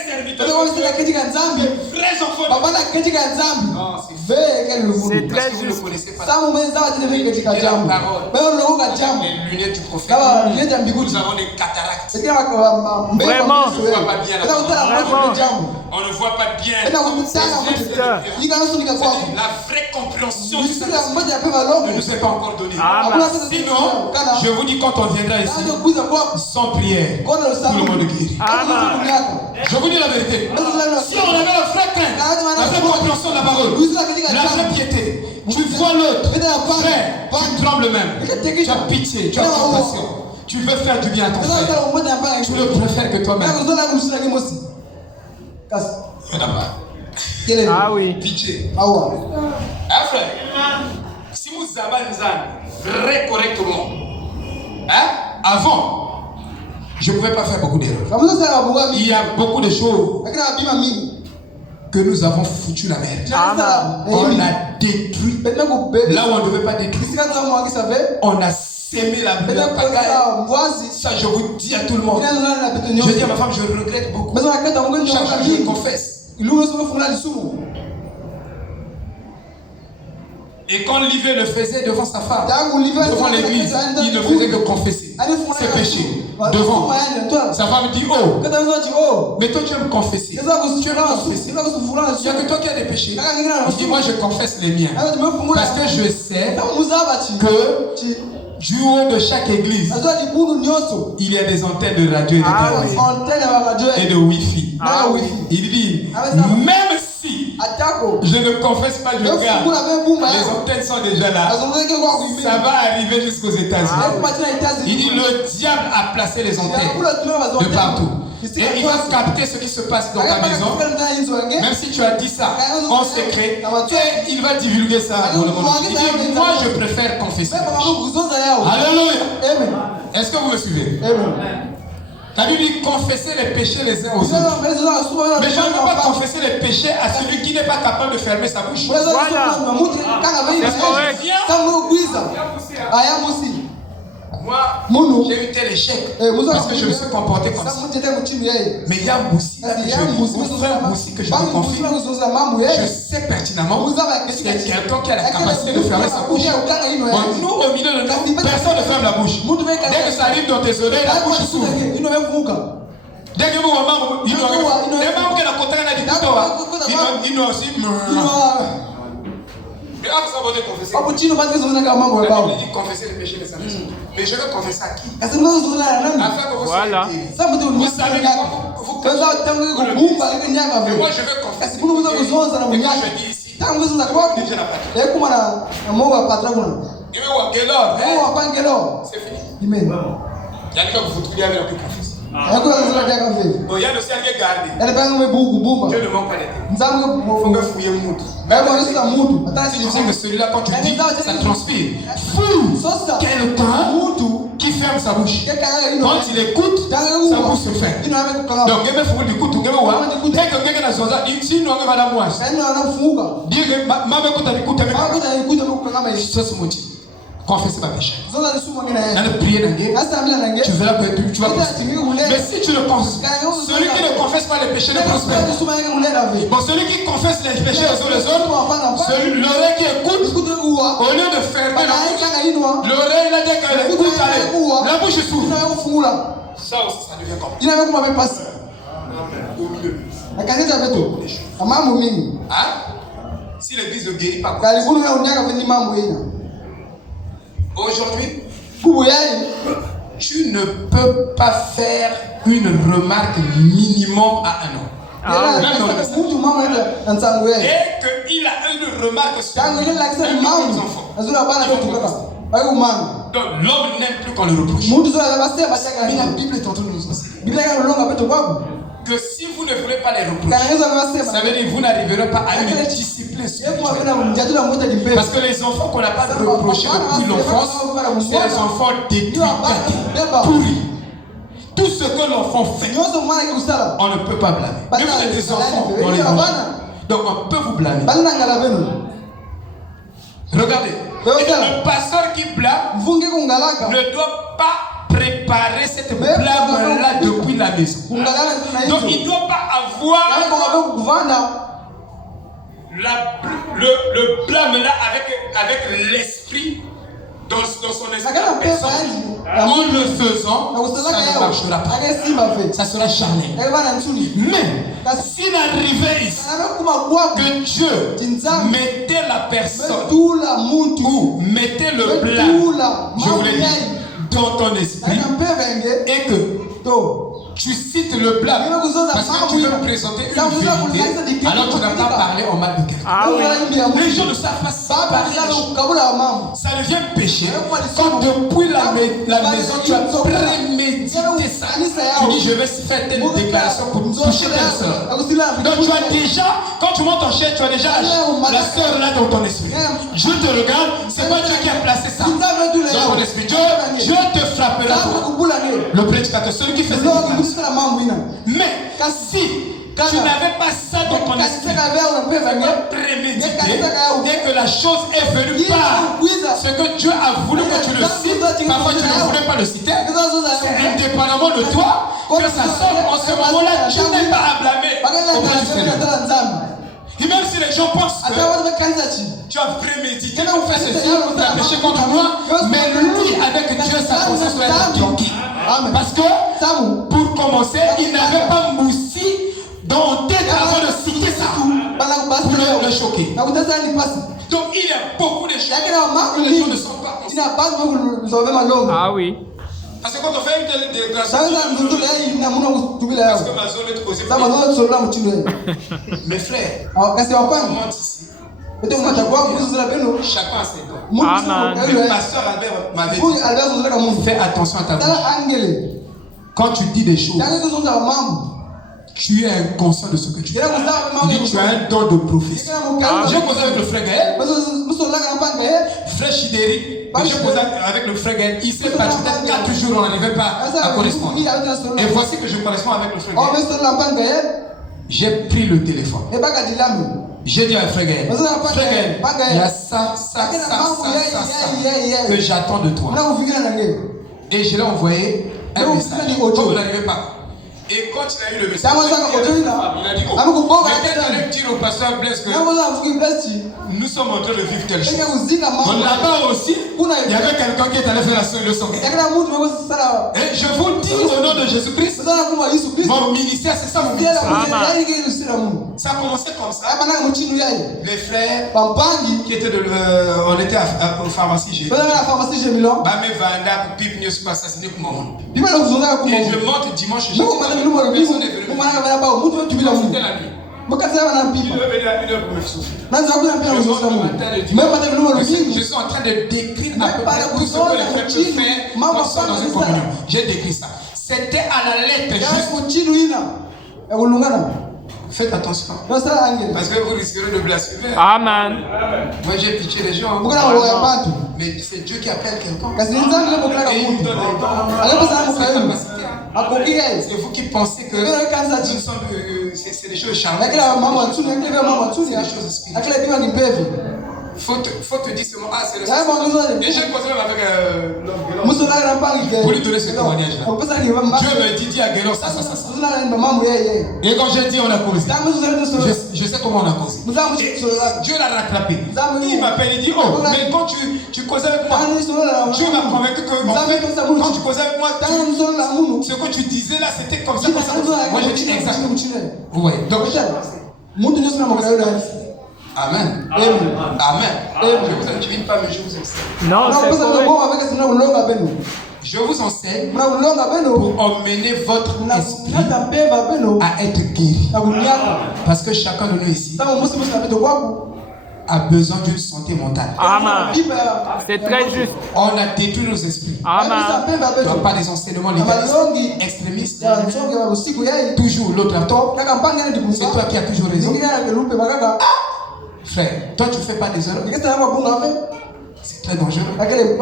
serviteurs. Les vrais enfants. C'est très juste. Les lunettes du prophète. Nous avons des cataractes. Vraiment. On ne voit pas bien. On ne voit pas bien. La vraie compréhension du Saint-Esprit ne nous est pas encore donnée. Sinon, je vous dis, quand on viendra ici, sans prière, tout le monde guérit. Je vous dis la vérité. Si on avait la vraie crainte, la vraie compréhension de la parole, la vraie piété, tu vois l'autre, frère, tu trembles même. Tu as pitié, tu as compassion. Tu veux faire du bien à ton frère. Tu le préfères que toi-même. Il n'y en a pas. Ah oui. Pitié. Frère, si vous avez vrai correctement, avant, je ne pouvais pas faire beaucoup d'erreurs. Il y a beaucoup de choses que nous avons foutu la merde. On a détruit là où on ne devait pas détruire. On a sémé la pagaille. Ça, je vous dis à tout le monde. Je dis à ma femme, je regrette beaucoup. Chaque jour, je confesse. Et quand Livet le faisait devant sa femme, devant l'église, il ne faisait que confesser ses péchés. Devant. Sa femme dit, oh, mais toi tu aimes confesser. Tu aimes confesser. Il n'y a que toi qui as des péchés. Il dit, moi je confesse les miens. Parce que je sais que du haut de chaque église, il y a des antennes de radio et de Wi-Fi. Il dit, même si je ne confesse pas, je regarde, les antennes sont déjà là. Ça va arriver jusqu'aux États-Unis. Il dit, le diable a placé les antennes de partout. Et il va capter ce qui se passe dans ta maison. Même si tu as dit ça en secret, et il va divulguer ça dans le monde. Il dit, moi je préfère confesser. Alléluia. Est-ce que vous me suivez? La Bible dit confesser les péchés les uns aux autres. Mais je ne veux pas confesser les péchés à celui qui n'est pas capable de fermer sa bouche. Voilà. Moi, j'ai eu tel échec parce que je me suis comporté comme ça. Mais il y a Moussi, mon frère Moussi que je me confie. Je sais pertinemment qu'il y a quelqu'un qui a la capacité de fermer sa bouche. Bon, nous, au milieu de nous, personne ne ferme la bouche. Dès que ça arrive dans tes oreilles, la bouche s'ouvre. Dès que vous avez mais ah, vous avez confessé. Il dit confesser les péchés des amis. Mais je veux confesser à qui? Afin que vous soyez. Vous savez vous mais moi je veux confesser. Et quand je dis ici, déjà la c'est fini. Il y a quelqu'un que vous trouvez avec la confesse. Bon, il y a le ciel qui est gardé. Dieu ne manque pas d'être. Il faut que fouiller le monde. Si tu sais que celui-là, quand tu dis, ça transpire. Fou quelqu'un qui ferme sa bouche. Quand il écoute, sa bouche se ferme. Donc, il faut que tu écoutes. Dès que quelqu'un a son âge, si nous avons la moisse, dis que ma mère, quand elle écoute, ça c'est mon Dieu. Confesser ma péché. Dans le prier, tu verras que tu vas prospérer. Mais si tu ne confesses pas, celui qui ne confesse pas les péchés ne prospère. Bon, celui qui confesse les péchés aux autres, l'oreille qui écoute, au lieu de fermer la bouche, l'oreille là, dès qu'elle écoute, la bouche s'ouvre. Ça aussi, ça devient comme ça. Si l'église ne guérit pas, aujourd'hui, tu ne peux pas faire une remarque minimum à un homme. Même dans le et qu'il a une remarque sur lui, même pour les enfants. Donc l'homme n'aime plus qu'on le reproche. Mais la Bible est en train de nous enseigner que si vous ne voulez pas les reprocher, ça veut dire que vous n'arriverez pas à une discipline spirituelle. Parce que les enfants qu'on n'a pas reprochés depuis l'enfance, c'est les enfants détruits, pourris. Tout ce que l'enfant fait, on ne peut pas blâmer. Mais vous êtes des enfants, on les mange. Donc on peut vous blâmer. Regardez, le pasteur qui blâme ne doit pas préparer cette blâme-là depuis la maison. Donc il ne doit pas avoir le blâme-là avec l'esprit dans son esprit de personne. En le faisant, ça ne marchera pas. Ça sera charnel. Mais s'il arrivait ici que Dieu mettait la personne ou mettait le blâme, je vous l'ai dit, dans ton esprit, et que tu cites le blâme parce que tu veux présenter une vérité, alors tu n'as pas parlé en mal de quelqu'un. Les gens ne savent pas ça. Ça devient péché quand depuis la maison tu as prémédité ça. Tu dis je vais faire telle déclaration pour toucher telle soeur. Donc tu as déjà, quand tu montes en chair, tu as déjà la soeur là dans ton esprit. Je te regarde, c'est pas Dieu qui a placé ça dans ton esprit. Dieu te frappera. Le prédicateur, celui qui fait ça. Mais si Tu n'avais pas ça dans ton esprit. Tu n'as pas prémédité. Dès que la chose est venue par ce que Dieu a voulu que tu le cites, parfois tu ne voulais pas le citer. C'est indépendamment de toi que ça sort. En ce moment-là, tu n'es pas à blâmer auprès du Seigneur. Et même si les gens pensent que tu as prémédité pour faire ceci, tu as péché contre moi, mais lui, avec Dieu, sa conscience doit être tranquille. Parce que, pour commencer, il n'avait pas moussi dans tête avant de citer ça pour le choquer. Donc il y a beaucoup de choses que les gens ne sont pas conscients. Ah oui. Parce que quand on fait une déclaration, parce que ma zone est causée. Mes frères, on monte ici. Chacun a ses dons. Le pasteur Albert m'avait dit, fais attention à ta bouche. Quand tu dis des choses, tu es inconscient de ce que tu fais. Il dit, tu as un don de prophétie. J'ai posé avec le frère Gaël. Frère Chidéry, j'ai posé avec le frère Gaël. Il s'est battu peut-être 4 jours, on n'arrivait pas à correspondre. Et voici que je corresponds avec le frère Gaël. J'ai pris le téléphone. J'ai dit à frère Gaël, il y a ça que j'attends de toi. Et je l'ai envoyé un message. Comme vous n'arrivez pas. Et quand il a eu le message, il a dit, mais quand il allait dire au pasteur Blaise que nous sommes en train de vivre telle chose. Là-bas aussi, il y avait quelqu'un qui est allé faire le son. Et je vous dis au nom de Jésus-Christ, mon ministère, c'est ça mon ministère. Ça a commencé comme ça. Les frères qui étaient on était aux pharmacies, j'ai dit, et je monte dimanche, personne n'est venu. C'était la nuit. Il devait venir à 1h pour me souffler. Je suis en train de décrire à peu près tout ce que les frères peuvent faire quand ils sont dans une communion. J'ai décrit ça. C'était à la lettre juste. Faites attention. Parce que vous risquerez de blasphémer. Amen. Moi j'ai pitié des gens. Mais c'est Dieu qui appelle quelqu'un. Et il donne c'est vous qui pensez que c'est des choses charmantes. C'est des choses spirituelles. Faut te dire seulement, ah c'est le Seigneur. Et j'ai posé même avec l'homme pour lui donner ce témoignage là. Dieu me dit, dis à Guéron ça. Et quand j'ai dit on a causé, je sais comment on a causé. Dieu l'a rattrapé. Il m'appelle, il dit, oh, mais quand tu causais avec moi, Dieu m'a convaincu que en fait, quand tu causais avec moi, ce que tu disais là, c'était comme ça. Moi j'ai dit exactement. Vous voyez, donc Amen. Amen. Je vous incrimine pas, mais je vous enseigne. Non, c'est correct. Je vous enseigne pour emmener votre esprit à être guéri. Parce que chacun de nous ici a besoin d'une santé mentale. Amen. C'est très juste. On a détruit nos esprits. Amen. Donc pas des enseignements légalistes, extrémistes. Toujours l'autre a tort. C'est toi qui as toujours raison. Frère, toi tu ne fais pas des erreurs. C'est très dangereux. Amen.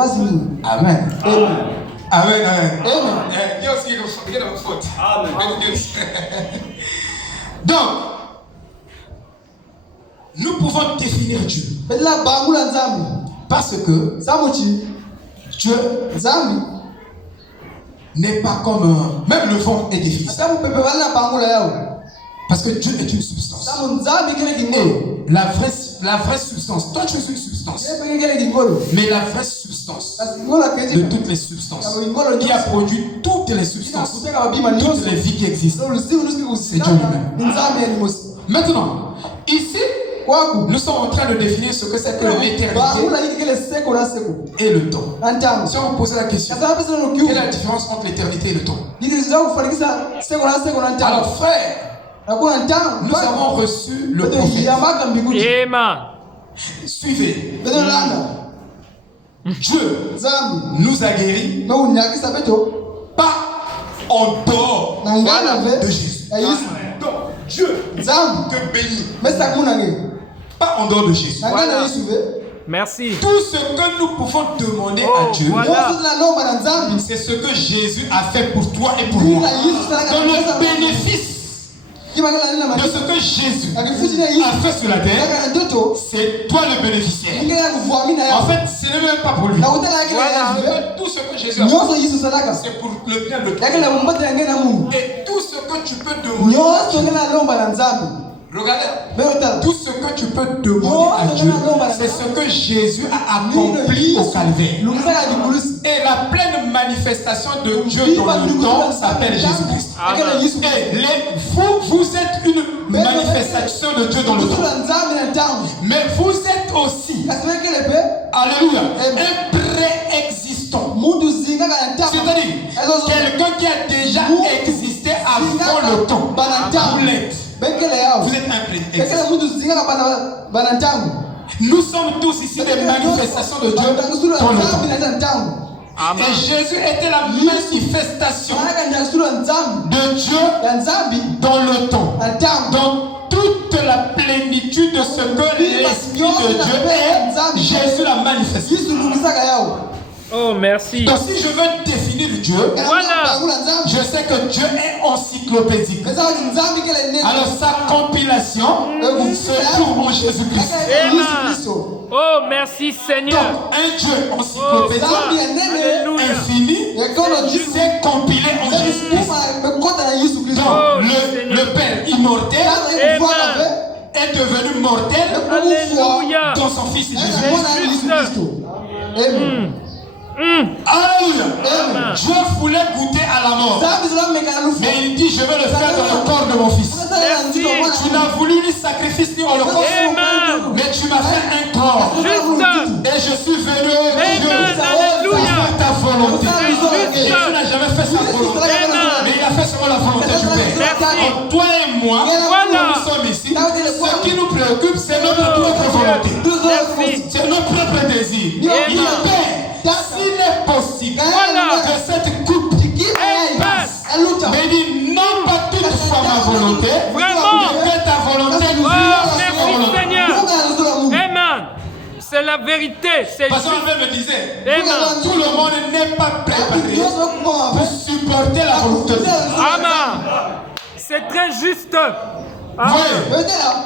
Amen. Amen. Dieu aussi, il y a une faute. Donc, nous pouvons définir Dieu. Parce que Dieu n'est pas comme même le vent est défini. Parce que Dieu est une substance. Et la vraie substance, toi tu es une substance. Mais la vraie substance de toutes les substances, qui a produit toutes les substances, toutes les vies qui existent, c'est Dieu lui-même. Maintenant, ici, nous sommes en train de définir ce que c'est que l'éternité et le temps. Si on vous pose la question, quelle est la différence entre l'éternité et le temps? Alors frère, nous avons reçu le prophète. Amen. Suivez. Dieu nous a guéris, pas en dehors de Jésus. Donc Dieu te bénit, pas en dehors de Jésus. Voilà. Merci. Tout ce que nous pouvons demander à Dieu, voilà. C'est ce que Jésus a fait pour toi et pour moi. Dans le bénéfice de ce que Jésus a fait sur la terre, c'est toi le bénéficiaire. En fait, ce n'est même pas pour lui. Tout ce que Jésus a fait, c'est pour le bien de toi. Et tout ce que tu peux demander, regardez, tout ce que tu peux demander à Dieu, c'est ce que Jésus a accompli au calvaire. Et la pleine manifestation de Dieu dans le temps s'appelle Jésus-Christ. Et vous êtes une manifestation de Dieu dans le temps. Mais vous êtes aussi, alléluia, un préexistant. C'est-à-dire quelqu'un qui a déjà existé avant le temps. Vous êtes un préexistant. Nous sommes tous ici des manifestations de Dieu dans le temps. Et Jésus était la manifestation de Dieu dans le temps. Dans toute la plénitude de ce que l'Esprit de Dieu est, Jésus l'a manifesté. Oh, merci. Donc si je veux définir Dieu, je sais que Dieu est encyclopédique. Alors sa compilation se trouve en Jésus-Christ. Oh, merci Seigneur. Donc un Dieu encyclopédique, infini, c'est compilé en Jésus-Christ. Donc le Père immortel est devenu mortel dans son Fils Jésus-Christ. Alléluia. Dieu voulait goûter à la mort, mais il dit je vais le faire dans le corps de mon fils. Tu n'as voulu ni sacrifice ni holocauste, mais tu m'as fait un corps. Et je suis venu au Dieu pour faire ta volonté. Et Dieu n'a jamais fait sa volonté, mais il a fait seulement la volonté du Père. Donc toi et moi, nous sommes ici. Ce qui nous préoccupe, c'est notre propre volonté, c'est nos propres désirs. Il Père, s'il est possible que cette coupe passe, mais dit non pas toutefois ma volonté, mais que ta volonté nous merci Seigneur. Amen. C'est la vérité. Parce qu'on me disait, tout le monde n'est pas préparé pour supporter la volonté de Dieu. Amen. C'est très juste. Oui,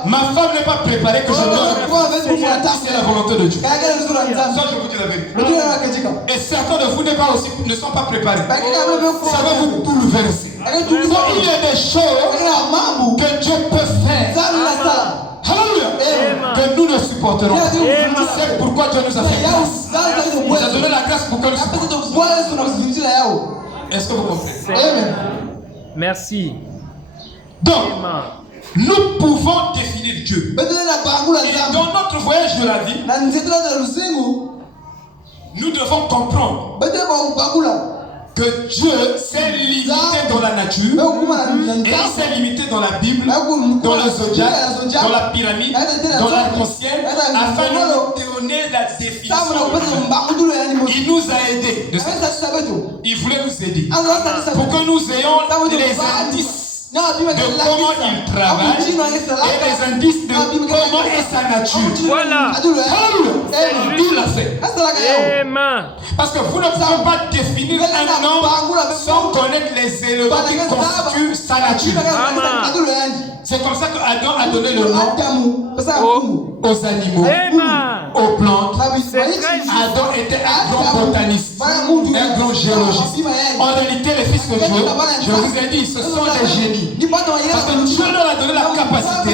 ma femme n'est pas préparée que je dois c'est la volonté de Dieu. Ça, je vous dis la vérité. Et certains de vous ne sont pas préparés. Ça va vous bouleverser. Il y a des choses que Dieu peut faire. Alléluia. Que nous ne supporterons. C'est pourquoi Dieu nous a fait grâce. Il nous a donné la grâce pour que nous supportions. Est-ce que vous comprenez? Merci. Donc, nous pouvons définir Dieu. Et dans notre voyage de la vie, nous devons comprendre que Dieu s'est limité dans la nature et il s'est limité dans la Bible, dans le zodiaque, dans la pyramide, dans l'arc-en-ciel, afin de nous donner la définition. Il nous a aidés. Il voulait nous aider pour que nous ayons les indices de comment il travaille et les indices de comment est sa nature. Voilà. Il l'a fait. Parce que vous ne pouvez pas définir un homme sans connaître les éléments qui constituent sa nature. C'est comme ça qu'Adam a donné le nom aux animaux, aux plantes. Adam était un grand botaniste, un grand géologiste. En réalité, les fils de Dieu, je vous ai dit, ce sont des génies. Parce que Dieu leur a donné la capacité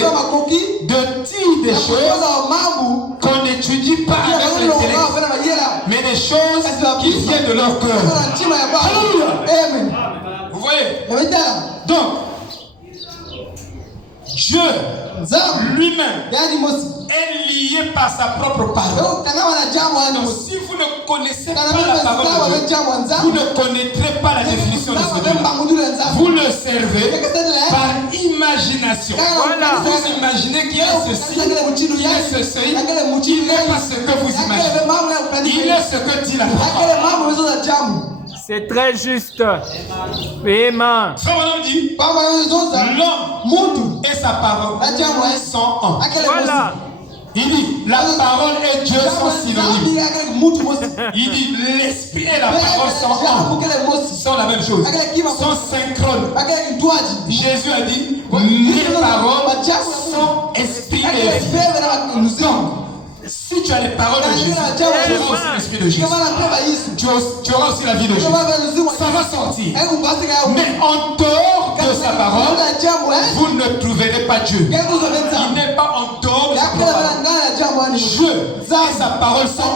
de dire des choses qu'on n'étudie pas avec l'intellect, mais des choses qui viennent de leur cœur. Alléluia. Vous voyez? Donc, Dieu lui-même est lié par sa propre parole. Donc si vous ne connaissez pas la parole de Dieu, vous ne connaîtrez pas la définition de ce Dieu. Vous le servez par imagination. Vous imaginez qu'il est ceci, il est ceci, il n'est pas ce que vous imaginez. Il est ce que dit la parole. C'est très juste. Amen. Frère dit, l'homme et sa parole sont un. Voilà. Il dit, la parole et Dieu sont synonymes. Il dit, l'esprit et la parole sont un. Sont la même chose, sont synchrones. Jésus a dit, mes paroles sont esprit et vie. Donc, si tu as les paroles de Jésus, tu auras aussi l'esprit de Jésus. Tu auras aussi la vie de Jésus. Ça va sortir. Mais en dehors de sa parole, vous ne trouverez pas Dieu. Il n'est pas en dehors de sa parole. Dieu et sa parole sont.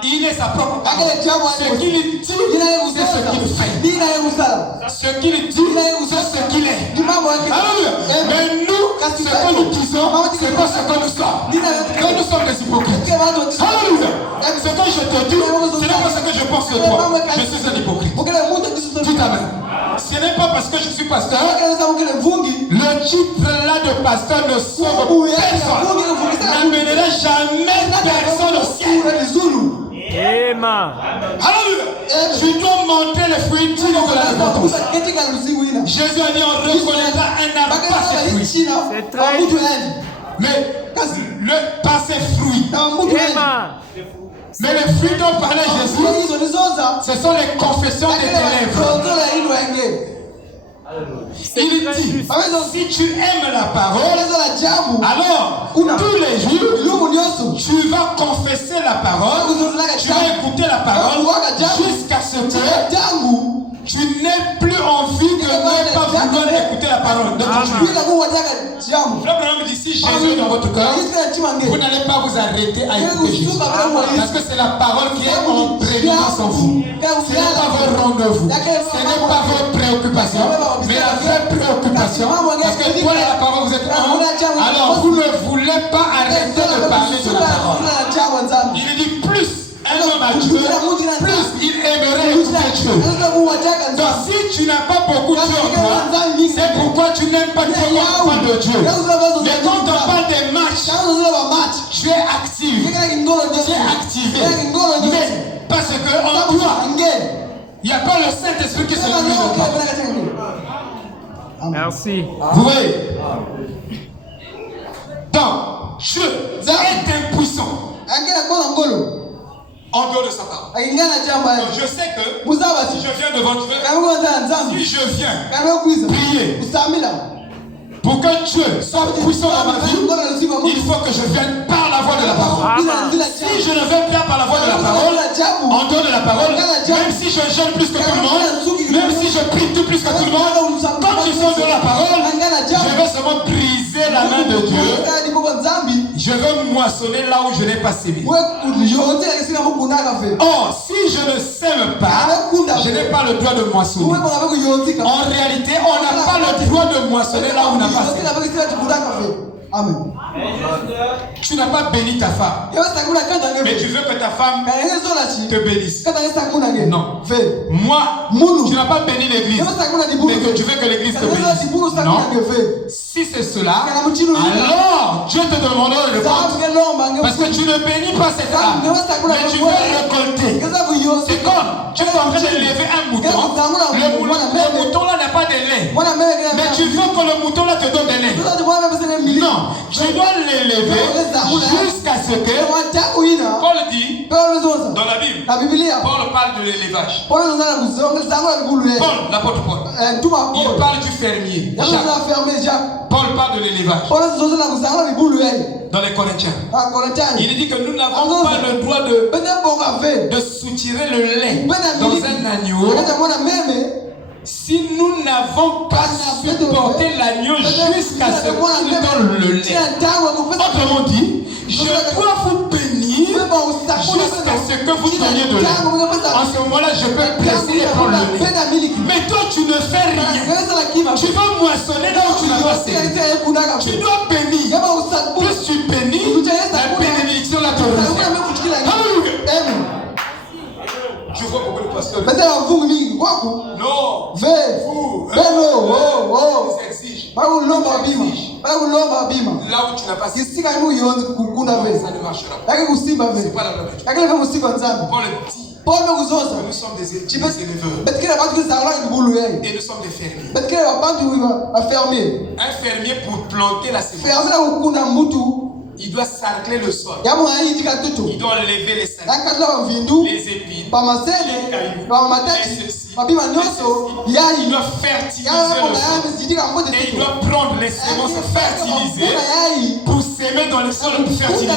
Il est sa propre parole. Ce qu'il dit, c'est ce qu'il fait. Ce qu'il dit, c'est ce qu'il est. Alléluia. Mais nous, ce que nous disons, c'est pas ce que nous sommes. Que nous sommes des hypocrites. Alléluia. Ce que je te dis, ce n'est pas ce que je pense de toi. Je suis un hypocrite. Dites amen. Ce n'est pas parce que je suis pasteur. Le titre là de pasteur ne sauve personne. N'amènera jamais personne au ciel. Amen. Alléluia. Tu dois montrer les fruits dignes de la repentance. Jésus a dit on reconnaîtra un arbre par ses fruits. C'est très juste. Mais par ses fruits. Amen. Mais les fruits dont parlait Jésus, ce sont les confessions de tes lèvres. Il dit, si tu aimes la parole, alors tous les jours, tu vas confesser la parole, tu vas écouter la parole jusqu'à ce que tu n'aies plus envie de ne pas vouloir écouter la parole de ton Dieu. Le problème dit, si Jésus est dans votre cœur, vous n'allez pas vous arrêter à écouter Jésus. Parce que c'est la parole qui est en prééminence en vous. Ce n'est pas votre rendez-vous. Ce n'est pas votre préoccupation. Mais la vraie préoccupation, parce que toi et la parole, vous êtes un. Alors vous ne voulez pas arrêter de parler de la parole. Il dit plus un homme à Dieu, plus il aimerait écouter Dieu. Donc si tu n'as pas beaucoup de Dieu en toi, c'est pourquoi tu n'aimes pas Dieu comme de Dieu. Mais quand on parle des matchs, tu es actif. Tu es activé. Mais parce que en toi, il n'y a pas le Saint-Esprit qui se trouve en toi. Merci. Vous voyez? Donc, Dieu est impuissant. En dehors de sa parole. Donc je sais que si je viens devant Dieu, si je viens prier pour que Dieu soit puissant dans ma vie, il faut que je vienne par la voie de la parole. Si je ne viens pas par la voie de la parole, en dehors de la parole, même si je jeûne plus que tout le monde, même si je prie tout plus que tout le monde, quand je suis en dehors de la parole, je vais seulement briser la main de Dieu. Je veux moissonner là où je n'ai pas sémé. Or, si je ne sème pas, je n'ai pas le droit de moissonner. En réalité, on n'a pas le droit de moissonner là où on n'a pas sémé. Amen. Tu n'as pas béni ta femme, mais tu veux que ta femme te bénisse. Non. Moi, tu n'as pas béni l'église, mais que tu veux que l'église te bénisse. Non. Si c'est cela, alors Dieu te demandera de répondre. Parce que tu ne bénis pas cette âme, mais tu veux récolter. C'est comme tu es en train de lever un mouton. Le mouton là n'a pas de lait, mais tu veux que le mouton là te donne des lait. Non. Tu dois l'élever jusqu'à ce que Paul dit dans la Bible. Paul parle de l'élevage. Paul, l'apôtre Paul, il parle du fermier. Paul parle de l'élevage. Dans les Corinthiens, il dit que nous n'avons pas le droit de soutirer le lait dans un agneau si nous n'avons pas supporté l'agneau jusqu'à ce qu'il donne le lait. Autrement dit, je dois vous bénir jusqu'à ce que vous donniez de lait. En ce moment-là, je peux presser et prendre le lait. Mais toi, tu ne fais rien. Tu vas moissonner là où tu n'as pas sémé. Tu dois bénir. Plus tu bénis, la bénédiction là te revient. Alléluia. Je vois beaucoup de pasteurs. Non. Vous. Ils exigent. Là où tu n'as pas sémé, ça ne marchera pas. C'est pas la loi de Dieu. Paul dit que nous sommes des éleveurs. Et nous sommes des fermiers. Un fermier pour planter la semence, il doit sarcler le sol. Il doit enlever les saletés, les épines, les cailloux, il doit fertiliser le sol. Et il doit prendre les semences fertilisées pour s'aimer dans le sol fertilisé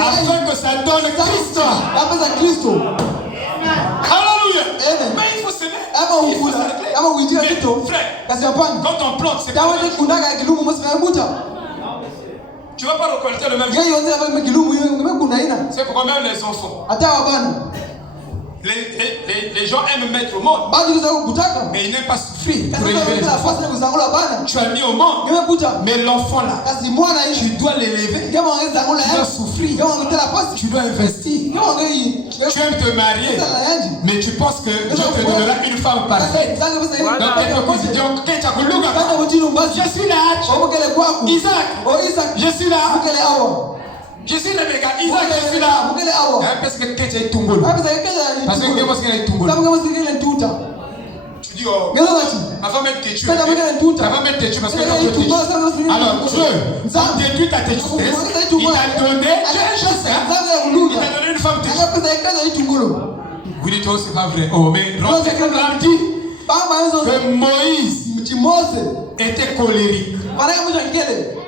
afin que ça donne Christ. Alléluia. Mais il faut s'aimer. Il faut s'arcler. Frère, quand on plante, c'est pas tu ne vas pas récolter le même jour. C'est pourquoi même les enfants. Les gens aiment mettre au monde, mais ils n'aiment pas souffrir pour élever les enfants. Tu as mis au monde, mais l'enfant là, tu dois l'élever, tu dois souffrir, tu dois investir. Tu aimes te marier, mais tu penses que Dieu te donnera une femme parfaite. Je suis là, Isaac, je suis là. Je suis là, les gars. Isaac, je suis là. Parce que tu es Tungolo. Parce que tu es Tungolo. Tu dis, oh, ma femme est têtue. Ta femme est têtue parce que tu es têtue. Alors, Dieu détruit ta têtuse. Il t'a donné, il t'a donné une femme têtue. Vous dites, oh, c'est pas vrai. Oh, mais Ram dit que Moïse était colérique.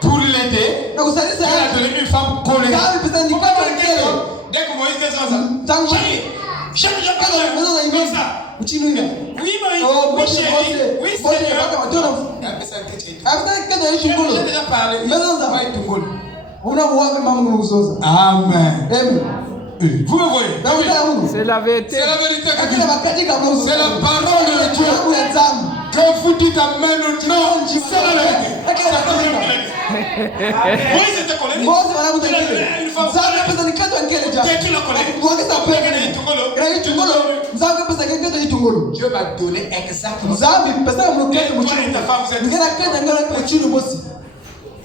Pour l'aider, il a donné une femme colérique. Dès que Moïse descend ça, chérie, comme ça. Oui, Moïse, oui, chérie, oui, Seigneur. J'ai déjà parlé. Amen. Vous me voyez? C'est la vérité. C'est la vérité. C'est la parole de Dieu. Que vous dites amen ou non, c'est la vérité. Moïse était colérique. Une femme Dieu m'a donné exactement.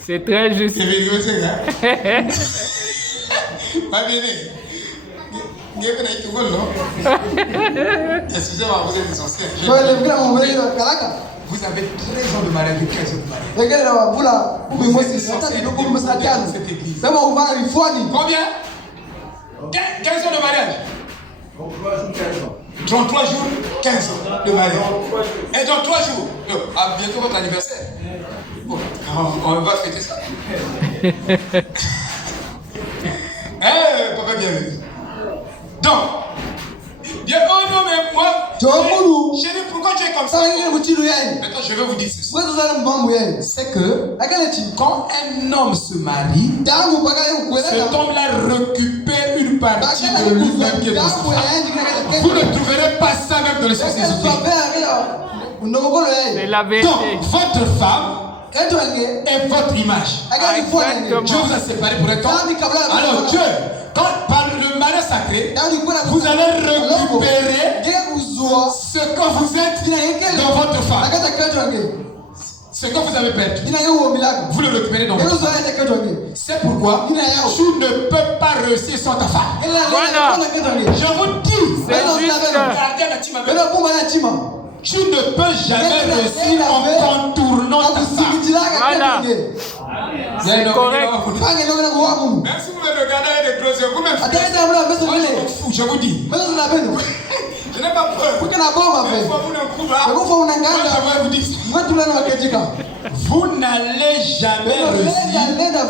C'est très juste. Excusez-moi, vous êtes des anciens. Vous avez 13 ans de mariage, 15 ans de mariage. Combien? 15 ans de mariage. 33 jours, 15 ans de mariage. Et dans 3 jours, à bientôt votre anniversaire. Bon, on va fêter ça. Papa, bienvenue. Donc, bien, oh non, mais moi, chérie, pourquoi tu es comme ça? Maintenant, je vais vous dire ceci. C'est que quand un homme se marie, cet homme-là récupère une partie de lui-même qui est dans sa femme. Vous ne trouverez pas ça même dans les sociétés. C'est la vérité. Donc, votre femme est votre image. Dieu vous a séparé pour être homme. Alors Dieu, quand par le mariage sacré, vous allez récupérer ce que vous êtes dans votre femme. Ce que vous avez perdu, vous le récupérez dans votre femme. C'est pourquoi tu ne peux pas réussir sans ta femme. Voilà. Je vous dis, c'est juste. Tu ne peux jamais réussir en contournant ta femme. Voilà. C'est correct. Même si vous me regardez avec des gros yeux, vous me fou, je vous dis. Je n'ai pas peur. Une fois vous ne courez pas, je vais vous dire. Vous n'allez jamais réussir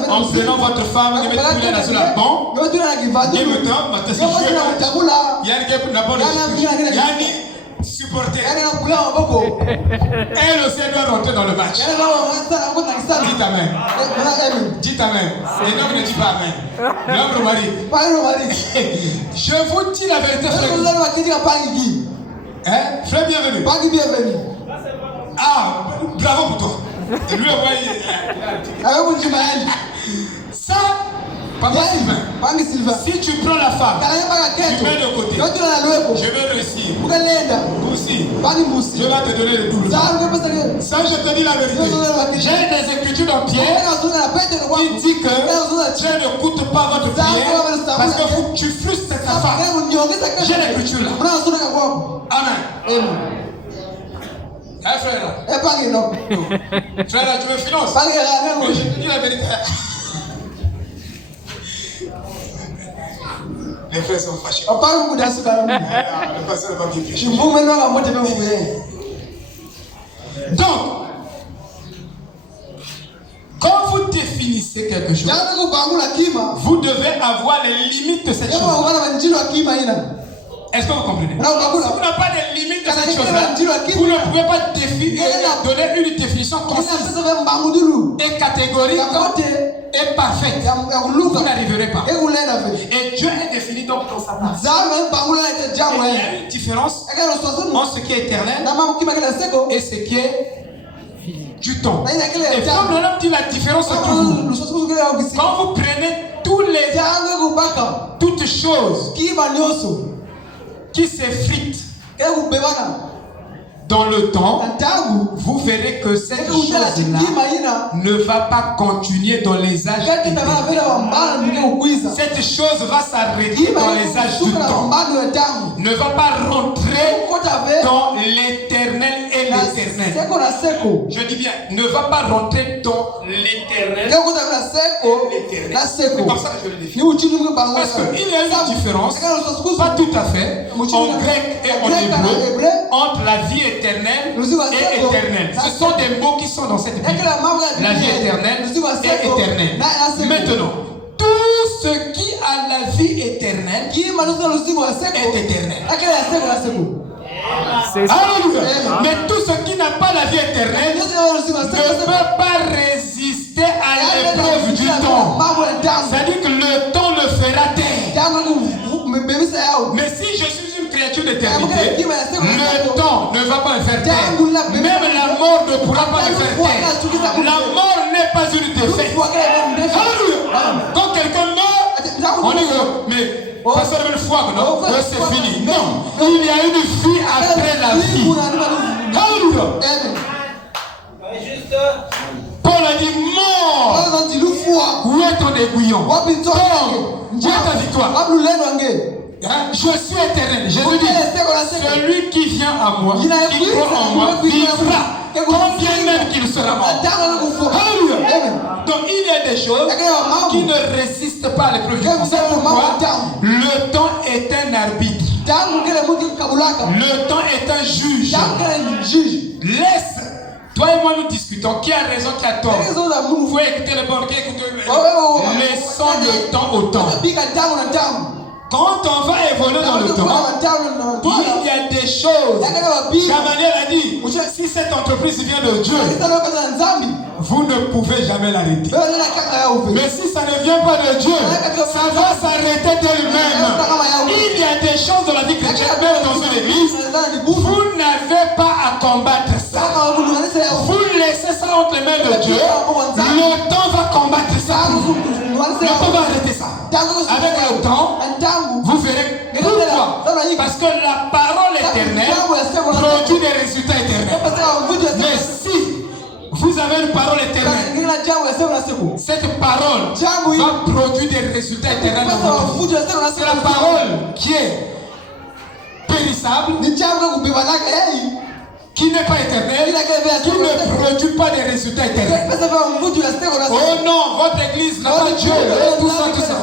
en prenant votre femme et mettre tous les nations là-dedans. Et maintenant, supporter. Elle aussi doit rentrer dans le match. Dites amen. Dites amen. Et l'homme ne dit pas amen. L'homme mari. Je vous dis la vérité, frère. Frère, bienvenue. Ah, bravo pour toi. Et lui, ça, Papa Sylvain, si tu prends la femme, tu mets de côté, je vais réussir. Boussi, je vais te donner le double. Ça, je te dis la vérité. J'ai des écritures dans Pierre qui dit que Dieu ne coûte pas votre prière parce que tu frustres ta femme. J'ai l'écriture là. Amen. Frère là. Frère là, tu me finances. Je te dis la vérité. Les frères sont fâchés. Le pasteur n'a pas bien prêché. Donc, quand vous définissez quelque chose, vous devez avoir les limites de cette chose. Est-ce que vous comprenez? Si vous n'avez pas de limites de cette chose-là, vous ne pouvez pas donner une définition concise et catégorique et parfaite. Vous n'arriverez pas. Et Dieu est défini donc dans sa place. Il y a une différence entre ce qui est éternel et ce qui est du temps. Et comme l'homme dit la différence entre vous, quand vous prenez toutes choses qui s'effritent dans le temps, vous verrez que cette chose-là ne va pas continuer dans les âges éternels. Cette chose va s'arrêter dans les âges du temps. Ne va pas rentrer dans l'éternel et l'éternel. Je dis bien, ne va pas rentrer dans l'éternel et l'éternel. C'est comme ça que je le définis. Parce qu'il y a une différence, pas tout à fait, en grec et en hébreu, entre la vie éternelle et éternelle. Ce sont des mots qui sont dans cette Bible. La vie éternelle et éternelle. Maintenant, tout ce qui a la vie éternelle est éternel. Alléluia. Mais tout ce qui n'a pas la vie éternelle ne peut pas résister à l'épreuve du temps. C'est-à-dire que le temps le fera taire. Mais si je suis une créature d'éternité, le temps ne va pas me faire taire. Même la mort ne pourra pas me faire taire. La mort n'est pas une défaite. Alléluia. Quand quelqu'un meurt, on dit mais passer une fois, non, c'est fini. Non, il y a une vie après la vie. Alléluia. Paul a dit mort. Où est ton aiguillon? Où est ta victoire? Je suis éternel. Jésus dit, celui qui vient à moi, qui croit en moi, vivra. Combien même qu'il sera mort. Alléluia. Donc il y a des choses qui ne résistent pas à l'épreuve du temps. C'est pourquoi le temps est un arbitre. Le temps est un juge. Laisse. Toi et moi nous discutons. Qui a raison, qui a tort? Vous pouvez écouter le bon, qui écoute le mauvais. Laissons le temps au temps. Quand on va évoluer dans le temps, il y a des choses. Gamaliel a dit, si cette entreprise vient de Dieu, vous ne pouvez jamais l'arrêter. Mais si ça ne vient pas de Dieu, ça va s'arrêter d'elle-même. Il y a des choses dans la vie chrétienne, même dans une église, vous n'avez pas à combattre ça. Vous laissez ça entre les mains de Dieu. Le temps va combattre ça. Le temps va arrêter ça. Avec le temps, vous verrez pourquoi. Parce que la parole éternelle produit des résultats éternels. Mais si vous avez une parole éternelle, cette parole va produire des résultats éternels dans votre vie. C'est la parole qui est périssable, qui n'est pas éternel, qui ne produit pas des résultats éternels. Oh non, votre église n'a pas Dieu, tout ça, tout ça.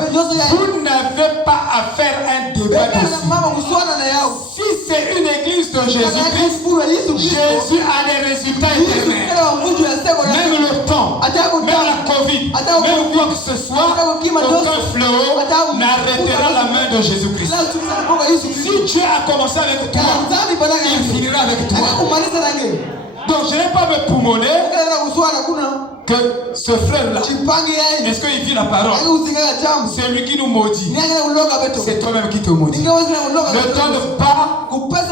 Vous n'avez pas à faire un débat dessus. Si c'est une église de Jésus-Christ, Jésus a des résultats éternels. Même le temps, même la Covid, même quoi que ce soit, aucun fléau n'arrêtera la main de Jésus-Christ. Si Dieu a commencé avec toi, il finira avec toi. Donc je n'ai pas me poumoner que ce frère-là, est-ce qu'il vit la parole? C'est lui qui nous maudit. C'est toi-même qui te maudit. Ne donne pas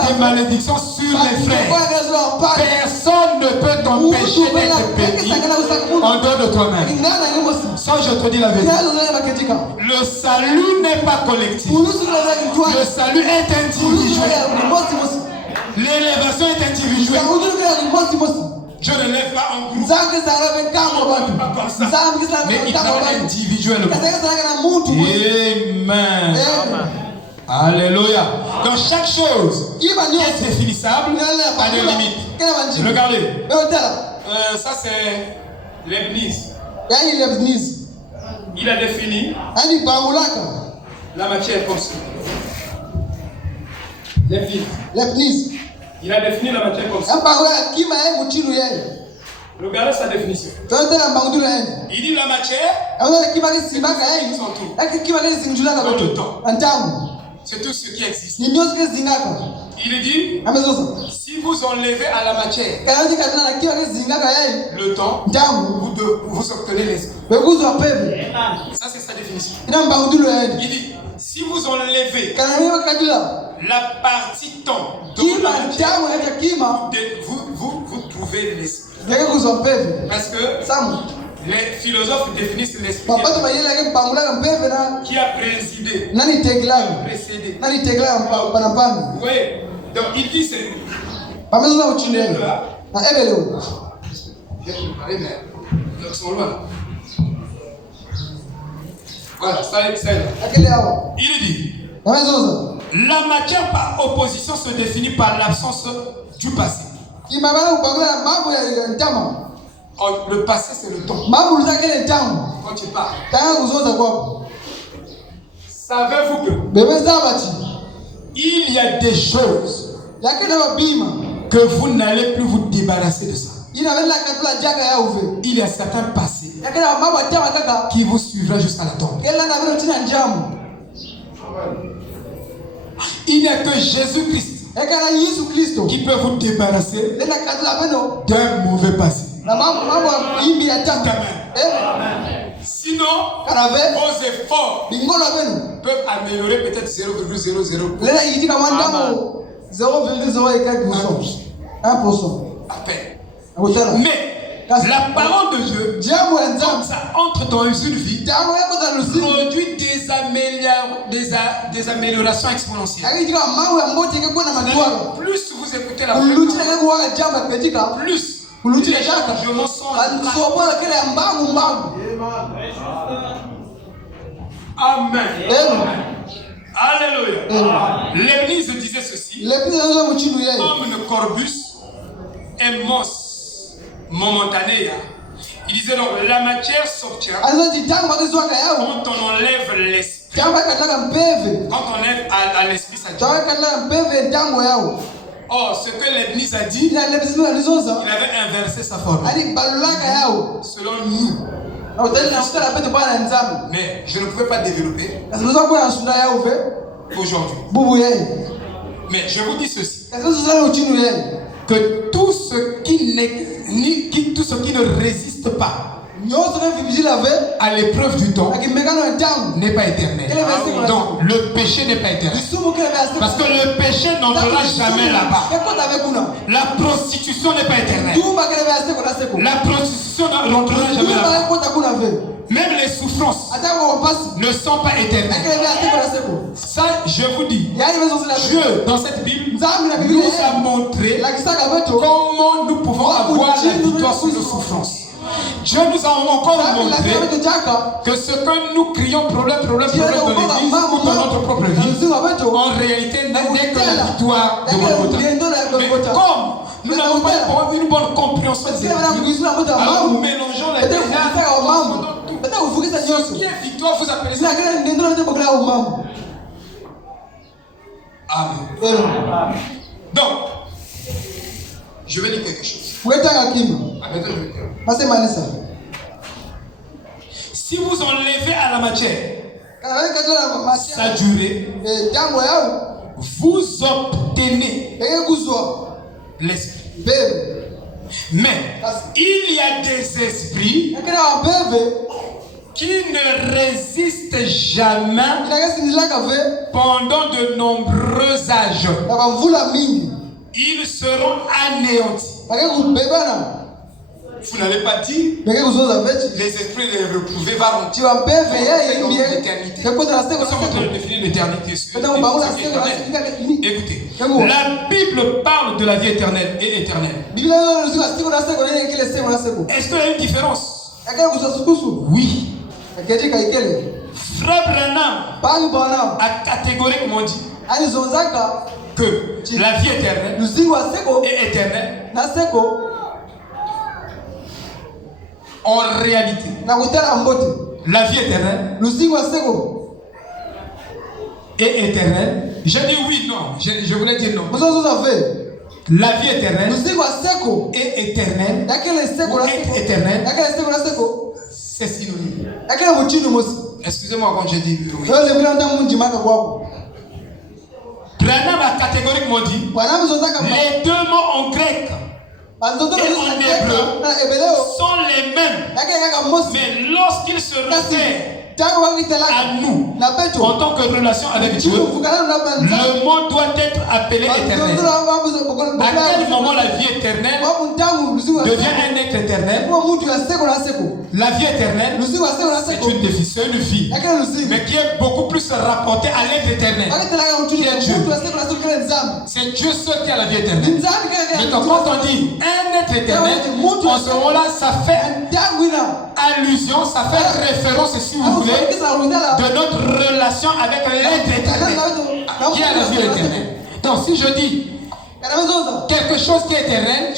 des malédictions sur les frères. Personne ne peut t'empêcher d'être béni en dehors de toi-même. Ça, je te dis la vérité. Le salut n'est pas collectif. Le salut est individuel. L'élévation est individuelle. Je ne lève pas en groupe. Pas comme ça. Mais il parle individuellement. Amen. Alléluia. Donc chaque chose qui est définissable a des limites. Regardez. Ça c'est Leibniz. Il a défini La matière comme ça. Leibniz. Il a défini la matière comme ça. Regardez sa définition. Il dit la matière, le temps. C'est tout ce qui existe. Il dit, si vous enlevez à la matière le temps, vous obtenez l'esprit. Ça, c'est sa définition. Il dit, si vous enlevez la partie temps de la matière, vous trouvez l'esprit. Parce que les philosophes définissent l'esprit qui a présidé, précédé. Oui, donc il dit c'est là. Je vais préparer, mais ils sont loin. Voilà, ça est là. Il dit la matière par opposition se définit par l'absence du passé. Le passé, c'est le temps. Quand tu parles. Savez-vous que il y a des choses que vous n'allez plus vous débarrasser de ça. Il y a certains passés qui vous suivront jusqu'à la tombe. Il n'y a que Jésus-Christ qui peut vous débarrasser d'un mauvais passé. Sinon, vos efforts peuvent améliorer peut-être 0,00%. 1%. À peine. Mais la parole de Dieu, comme ça entre dans une vie, produit des améliorations exponentielles. Plus vous écoutez la parole, plus les changements sont Amen. Alléluia. L'Église disait ceci. Comme Corbus est mos momentanée. Il disait donc la matière sortira quand on enlève l'esprit. Quand on enlève à l'esprit sa vie. Or, ce que l'Église a dit, il avait inversé sa forme. Selon nous. Mais je ne pouvais pas développer aujourd'hui. Mais je vous dis ceci. Que tout ce qui ne résiste pas à l'épreuve du temps n'est pas éternel. Donc le péché n'est pas éternel. Parce que le péché n'entrera jamais là-bas. La prostitution n'est pas éternelle. La prostitution n'entrera jamais là-bas. Même les souffrances ne sont pas éternelles. Ça, je vous dis, Dieu, dans cette Bible, nous a montré comment nous pouvons avoir la victoire sur nos souffrances. Dieu nous a encore montré que ce que nous crions problème dans l'église ou dans notre propre vie, en réalité n'est que la victoire de Golgotha. Mais comme nous n'avons pas une bonne compréhension de cette vie, alors nous mélangeons les deux. Ce qui est victoire, vous appelez ça. Amen. Donc, je vais dire quelque chose. Si vous enlevez à la matière sa durée, vous obtenez l'esprit. Mais il y a des esprits qui ne résistent jamais pendant de nombreux âges. Ils seront anéantis. Vous n'allez pas dire les esprits les reprouvés vont l'éternité. Nous sommes en train de définir l'éternité. Écoutez, la Bible parle de la vie éternelle et éternelle. Est-ce qu'il y a une différence? Oui. Frère Branham a catégoriquement dit que la vie éternelle est éternelle. En réalité, la vie éternelle et éternelle. J'ai dit oui, non. Je voulais dire non. La vie éternelle et éternelle. Ou être éternel. C'est synonyme. Excusez-moi quand j'ai dit oui. Branham a catégoriquement dit les deux mots en grec et en hébreu sont les mêmes. Mais lorsqu'ils se réfèrent à nous en tant que relation avec Dieu, le mot doit être appelé éternel. À quel moment la vie éternelle devient un être éternel? La vie éternelle, c'est une définition, une vie, mais qui est beaucoup plus rapportée à l'être éternel, qui est Dieu. C'est Dieu seul qui a la vie éternelle. Mais quand on dit un être éternel, en ce moment-là, ça fait allusion, ça fait référence, si vous voulez, de notre relation avec l'être éternel, qui a la vie éternelle. Donc si je dis quelque chose qui est éternel,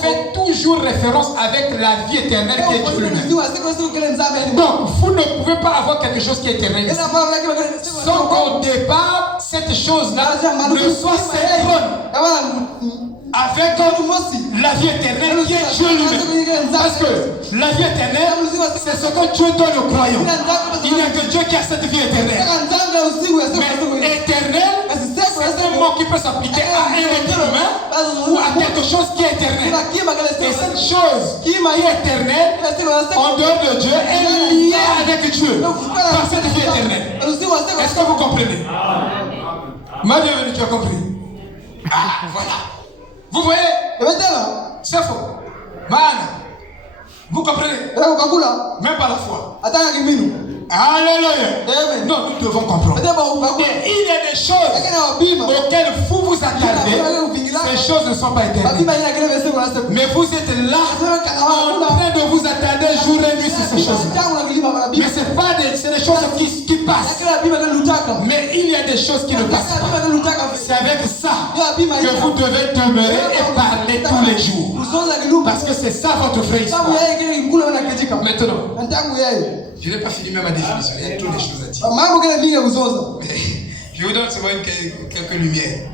fait toujours référence avec la vie éternelle qui est Dieu lui-même. Donc vous ne pouvez pas avoir quelque chose qui est éternel sans qu'au départ cette chose-là ne soit synchrone avec la vie éternelle qui est Dieu lui-même. Parce que la vie éternelle, c'est ce que Dieu donne aux croyants. Il n'y a que Dieu qui a cette vie éternelle. Mais éternel, c'est un mot qui peut s'appliquer à un être humain ou à quelque chose qui est éternel. Et cette chose qui est éternelle, en dehors de Dieu, est liée avec Dieu par cette vie éternelle. Est-ce que vous comprenez? Ma bienvenue, tu as compris? Ah, voilà. Vous voyez? C'est faux. Man, vous comprenez? Même pas la foi. Alléluia. Non, nous devons comprendre. Et il y a des choses auxquelles vous attardez. Ces choses ne sont pas éternelles. Mais vous êtes là en train de vous attarder jour et nuit sur ces choses. Mais ce n'est pas des choses qui passent. Mais il y a des choses qui ne passent pas. C'est avec ça que vous devez demeurer et parler tous les jours. Parce que c'est ça votre vraie histoire. Maintenant, je n'ai pas fini même ma définition. Il y a toutes les choses à dire. Je vous donne seulement quelques lumières.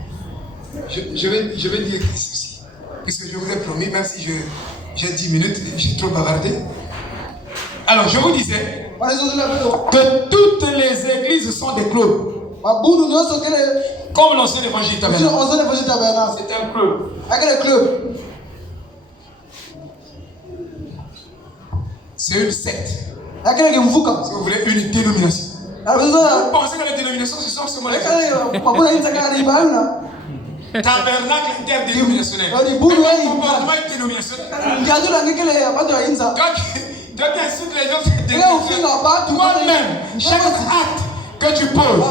Je vais dire ceci. Puisque je vous ai promis, même si j'ai 10 minutes, j'ai trop bavardé. Alors, je vous disais que toutes les églises sont des clubs. Comme l'ancien évangile tabernacle. C'est un club. C'est une secte. Si vous voulez une dénomination. Vous pensez que les dénominations ce sont seulement les tabernacle interdénominationnel. Comportement dénominationnel. Toi qui insultes les gens, toi-même, chaque acte que tu poses,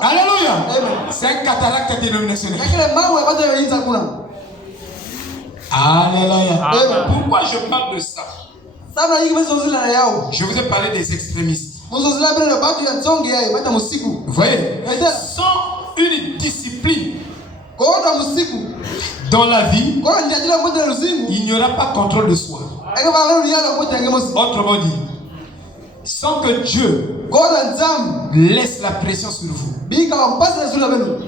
alléluia, c'est un cataracte dénominationnel. Alléluia. Pourquoi je parle de ça? Je vous ai parlé des extrémistes. Vous voyez, sans une discipline dans la vie, il n'y aura pas de contrôle de soi. Autrement dit, sans que Dieu laisse la pression sur vous.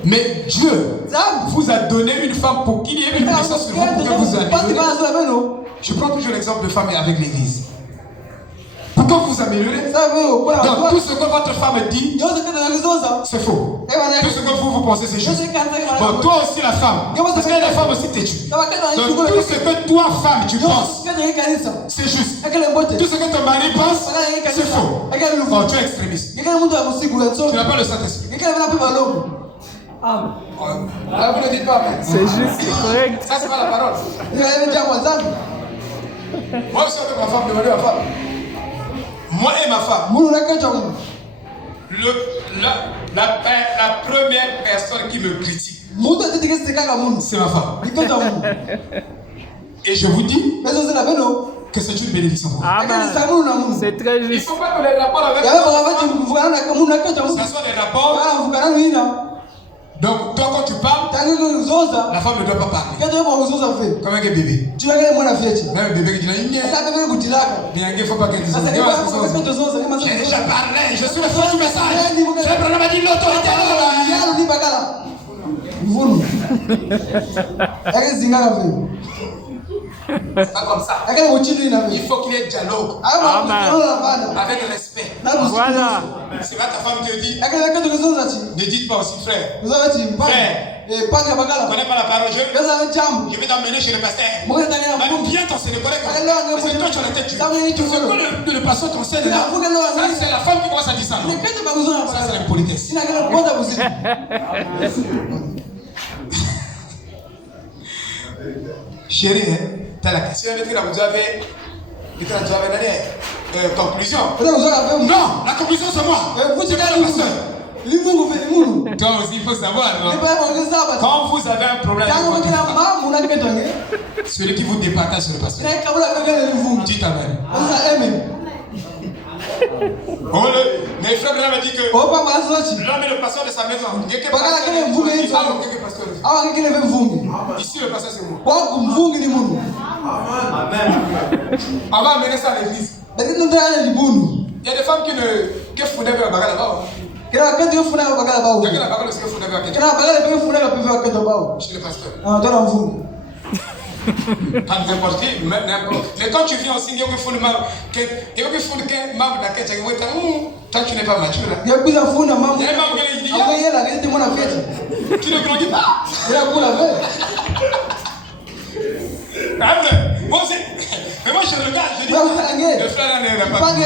Mais Dieu vous a donné une femme pour qu'il y ait une pression sur vous pour que vous améliorez. Je prends toujours l'exemple de femme avec l'église. Pour que vous améliorez. Donc tout ce que votre femme dit, c'est faux. Tout ce que vous pensez, c'est juste. Bon, toi aussi la femme. Parce que la femme aussi têtue. Donc tout ce que toi, femme, tu penses, c'est juste. Tout ce que ton mari pense, c'est faux. Bon, tu es extrémiste. Tu n'as pas le Saint-Esprit. Vous ne dites pas. C'est juste, c'est correct. Ça, c'est pas la parole. Moi, je suis avec ma femme, demandez ma femme. Moi et ma femme. La première personne qui me critique, c'est ma femme. Et je vous dis que c'est une bénédiction. C'est très juste. Il ne faut pas que les rapports avec ça soit des rapports. Donc toi quand tu parles, La femme ne doit pas parler. Comme un bébé. Même un bébé qui dit il ne faut pas qu'elle dise. J'ai déjà parlé, je suis le fond du message. J'ai vraiment dit l'autorité. C'est pas comme ça. Il faut qu'il y ait dialogue. Avec respect. Voilà. C'est pas ta femme qui te dit. Ne dites pas aussi frère. Frère. Je ne connais pas la parole. Je vais t'emmener chez le pasteur. Viens t'enseigner correct. Parce que toi tu as la tête. Tu sais quoi le pasteur t'enseigne là? Ça c'est la femme qui commence à dire ça. Ça c'est la politesse. Chérie, tu as la question. Vous avez conclusion. Non, la conclusion c'est moi. C'est pas le pasteur. Toi aussi, il faut savoir. Quand vous avez un problème, celui qui vous départage sur le pasteur. Dites amen. Mes frères m'ont dit que l'homme est le pasteur de sa maison. Ici, le pasteur, c'est moi. On va amener ça à l'église. Il y a des femmes qui font des bagages là-bas. Il y a que la bagarre aussi qui font des bagages. Je suis le pasteur. Quand n'importe qui, mais quand tu viens aussi, il y a que font le mal, toi tu n'es pas mature là. Il y a un membre qui ne grandit pas. Mais moi je regarde, je dis, le frère là n'est pas. Il y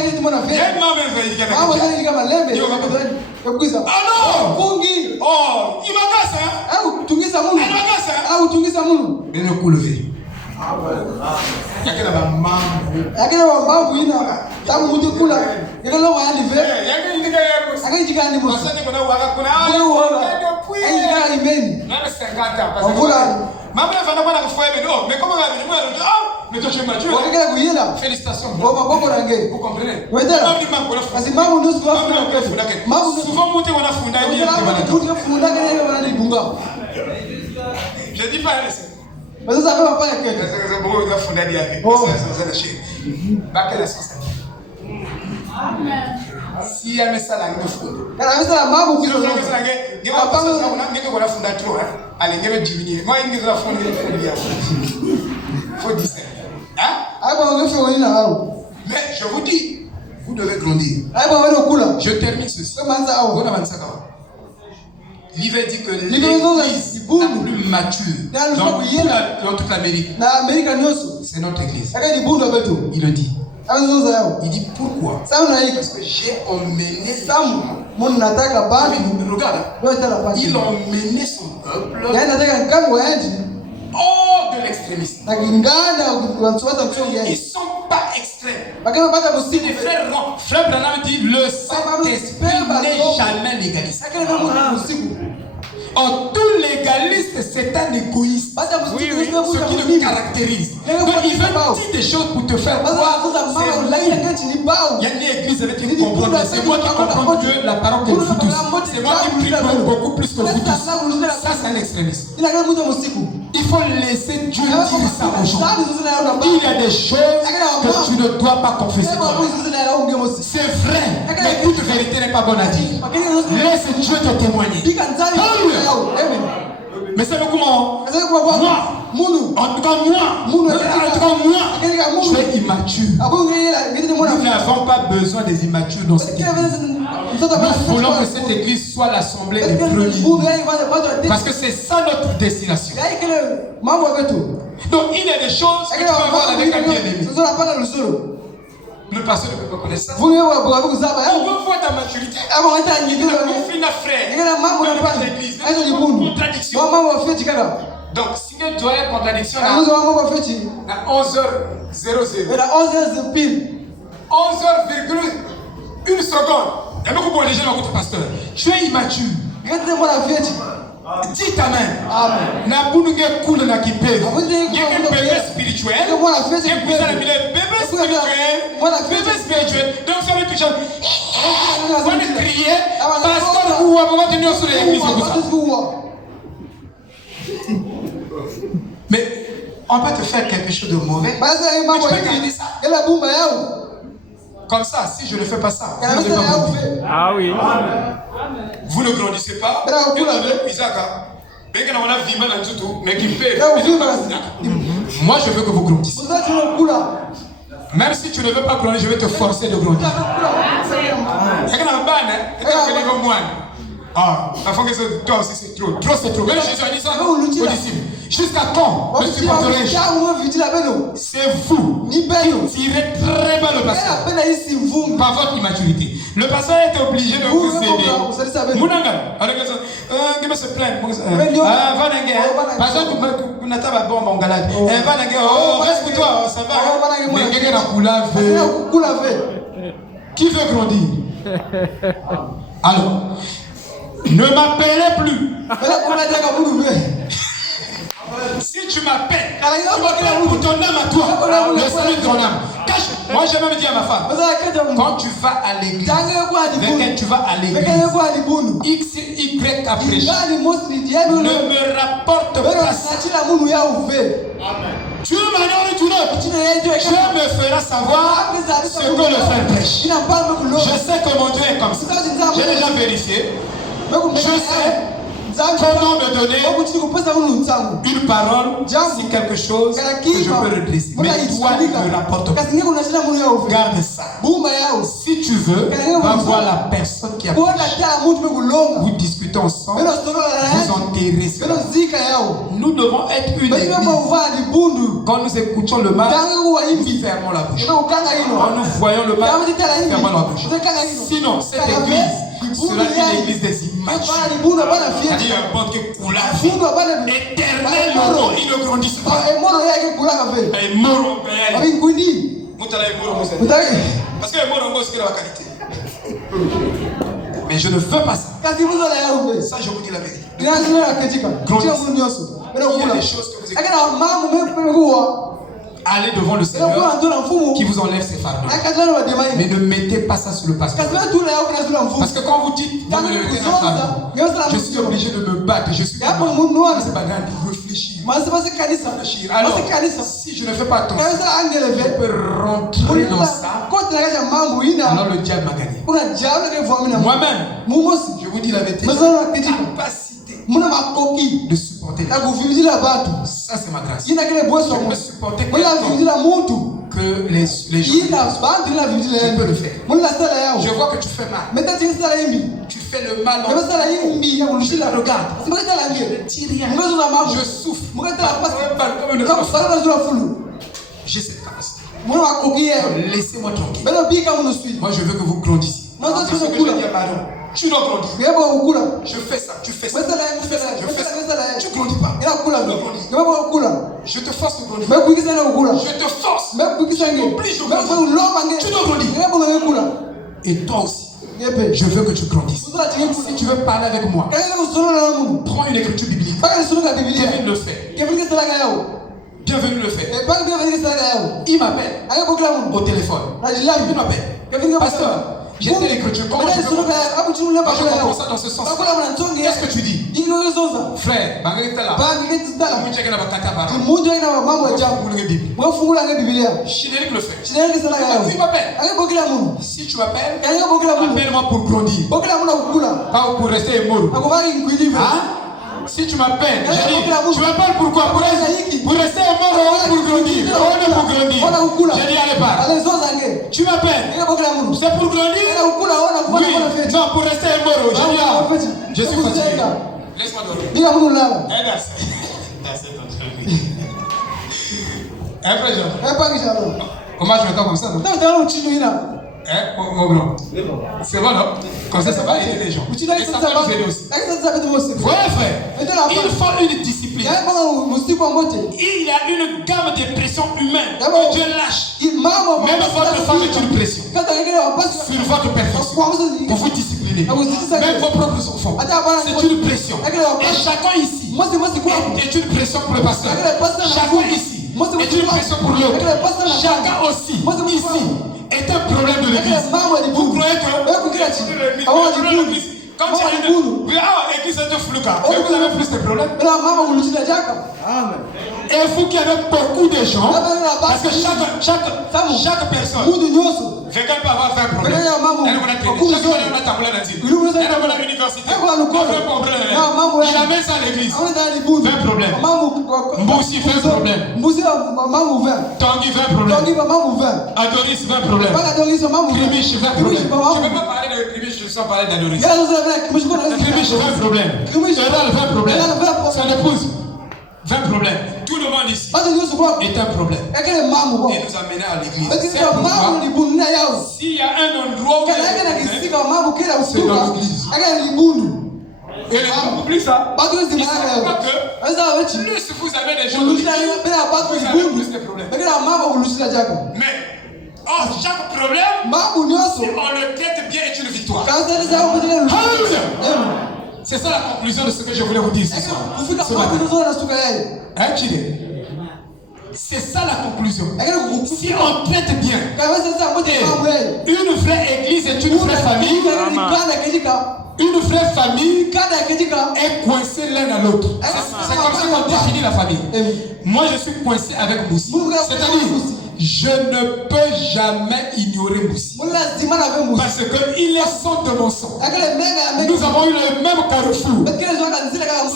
a un membre qui ah non! Oh, il m'a cassé hein? Mais ne coup levé. Il y a que la maman. Mais comment mais toi tu es mature. Félicitations. Vous comprenez? Souvent monter on a fondé. Je dis pas elle. Si elle met ça là, il faut. Mais je vous dis, vous devez grandir. Je termine ceci. L'Iver dit que l'église la plus mature dans toute l'Amérique, c'est notre église. Il le dit. Il dit pourquoi? Parce que j'ai emmené regarde, il a emmené son peuple hors de l'extrémisme. Ils ne sont pas extrêmes. Si les frères Frère Branham dit le Saint-Esprit n'est jamais légaliste. Oh, tout légaliste, c'est un égoïste. Ce qui le caractérise. Donc, il veut dire des choses pour te faire croire. Il y a une église avec qui comprendre. C'est moi qui comprends Dieu, la parole que vous tous. C'est moi qui prie beaucoup plus que vous tous. Ça, c'est un extrémiste. Il faut laisser Dieu dire ça aux gens. Il y a des choses que tu ne dois pas confesser. C'est vrai, mais toute vérité n'est pas bonne à dire. Laisse Dieu te témoigner. Mais c'est comment? Moi, en tout cas moi, je suis immature. Nous n'avons pas besoin des immatures dans cette église. Nous voulons que cette église soit l'assemblée des premiers. Parce que c'est ça notre destination. Donc il y a des choses que tu vas avoir avec un bien-aimé. Le pasteur ne peut pas connaître ça. On veut voir ta maturité. Il y a un conflit d'affaires. Contradiction. Donc, si il doit y avoir contradiction, à 11h00. 11h,1 seconde. Il y a beaucoup de gens dans votre pasteur. Tu es immature. Dites amen. Nabunuge coule na kipé. Il y a un bébé spirituel. Et vous allez bébé spirituel. Donc ça veut toucher. Vous allez crier. Pasteur ou à moment donné sur l'église. Mais on peut te faire quelque chose de mauvais. Tu peux garder ça. Comme ça, si je ne fais pas ça, vous ne pas grandir. Ah oui. Vous ne grandissez pas. Moi, je veux que vous grandissiez. Même si tu ne veux pas grandir, je vais te forcer de grandir. Ah, toi aussi c'est trop. Trop c'est trop. Même Jésus a dit ça aux disciples. Jusqu'à quand me supporterai-je? C'est vous qui tirez très mal le pasteur par votre immaturité. Le pasteur est obligé de vous aider. Mounanga, qui me se plaint. Reste pour toi, ça va. Qui veut grandir? Alors, ne m'appelez plus. Si tu m'appelles, pour ton âme à toi, le salut de ton âme. Moi, j'ai même dit à ma femme, quand tu vas à l'église, tu vas à l'église, X, Y a prêché, ne me rapporte pas ça. Tu m'as retourné, je me ferai savoir ce que le frère prêche. Je sais que mon Dieu est comme ça. J'ai déjà vérifié. Je sais comment me donner une parole si quelque chose que je peux redresser. Mais toi, ne me rapporte pas. Garde ça. Si tu veux, va voir la personne qui a prêché. Vous discutez ensemble, vous enterrez. Nous devons être une église. Quand nous écoutons le mal, nous fermons la bouche. Quand nous voyons le mal, nous fermons la bouche. Sinon, cette église sera une église des images. C'est-à-dire un bon que coulavé. Éternel moro, il ne grandit pas. Et moro, parce que le moro, c'est la qualité. Mais je ne veux pas ça. Ça, je vous dis la vérité. Grandissez. Il y a des choses que vous écoutez. Allez devant le Seigneur qui vous enlève ses fardeaux. Mais ne mettez pas ça sur le pasteur. Parce que quand vous dites, vous me mettez un fardeau, je suis obligé de me battre. Je suis obligé de réfléchir. Alors, si je ne fais pas attention, je peux rentrer dans ça. Alors le diable m'a gagné. Moi-même, je vous dis la vérité, capacité de supporter. Ça, c'est ma grâce. Je peux supporter que les gens je peux le faire. Je vois que tu fais mal. Tu fais le mal. Je la regarde. Je ne dis rien. Je souffre. J'ai cette capacité. Laissez-moi tranquille. Moi, je veux que vous grandissiez. Tu dois grandir. Je fais ça, tu fais ça. Je fais ça, je fais ça. Tu ne grandis pas. Je te force de grandir. Je te force. Je t'oblige de grandir. Tu dois grandir. Et toi aussi. Je veux que tu grandisses. Si tu veux parler avec moi, prends une écriture biblique. Kevin le fait. Bienvenue le fait. Il m'appelle au téléphone. Il m'appelle. Pasteur, j'ai telle écriture. Comment je comprends ça dans ce sens? Qu'est-ce que tu dis? Frère, Chédéric le fait. Il m'appelle. Si tu m'appelles, appelle-moi pour grandir. Pas pour rester immortel. Si tu m'appelles, tu m'appelles pourquoi? Pour rester mort ou pour grandir? Pour grandir. J'ai dit allez pas. Tu m'appelles. C'est pour grandir? Oui. Non, pour rester mort. J'ai dit je suis fatigué. Laisse-moi dormir. Comment je m'entends comme ça? Mon grand. C'est bon, non? Comme ça va aider les gens. Et ça va nous aider aussi. Voilà, frère. Il faut une discipline. Il y a une gamme de pressions humaines que Dieu lâche. Même votre femme est une pression sur votre perfection pour vous discipliner. Même vos propres enfants. C'est une pression. Et chacun ici est une pression pour le pasteur. Chacun ici est une pression pour l'autre. Chacun aussi ici est un problème de l'église. Vous croyez que Quand tu dis, église est flou, mais vous avez plus de problèmes. Amen. Et vous qui avez beaucoup de gens, parce que chaque personne, quelqu'un peut avoir 20 problèmes. Elle a l'université, il amène ça à l'église. 20 problèmes. Mboussi, 20 problèmes. Tanguy, 20 problèmes. Adoris, 20 problèmes. Krimish, 20 problèmes. Je ne peux pas parler de Krimish sans parler d'Adoris. Krimish, 20 problèmes. Eral, 20 problèmes. Son épouse, 20 problèmes. Tout le monde ici est un problème. Et nous amener à l'église. C'est pourquoi, s'il y a un endroit où c'est dans l'église. Et les gens oublient ça. Ils ne savent pas que plus vous avez des gens de l'église, vous avez plus de problèmes. Mais, chaque problème, si on le traite bien, est une victoire. Alléluia. C'est ça la conclusion de ce que je voulais vous dire ce soir. C'est ça la conclusion. Si on traite bien, une vraie église est une vraie famille. Une vraie famille est coincée l'un à l'autre. C'est comme ça qu'on définit la famille. Moi, je suis coincé avec Moussi. C'est-à-dire, je ne peux jamais ignorer Moussi. Parce qu'il est sang de mon sang. Nous avons eu le même carrefour.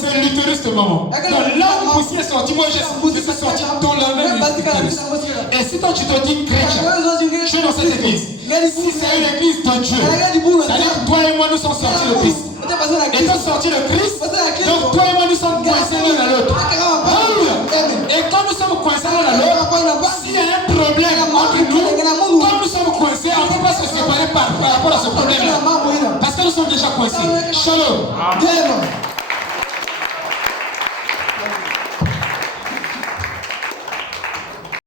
C'est l'utérus de maman. Donc là où Moussi est sorti, moi je suis sorti dans la même utérus. Et si toi tu te dis chrétien, je suis dans cette église. Si c'est une église de Dieu, c'est-à-dire toi et moi nous sommes sortis de Christ. Étant sortis de Christ, donc toi et moi nous sommes coincés l'un à l'autre. Et quand nous sommes coincés l'un à l'autre, s'il y a un problème entre nous, quand nous sommes coincés, on ne peut pas se séparer par rapport à ce problème-là. Parce que nous sommes déjà coincés. Shalom.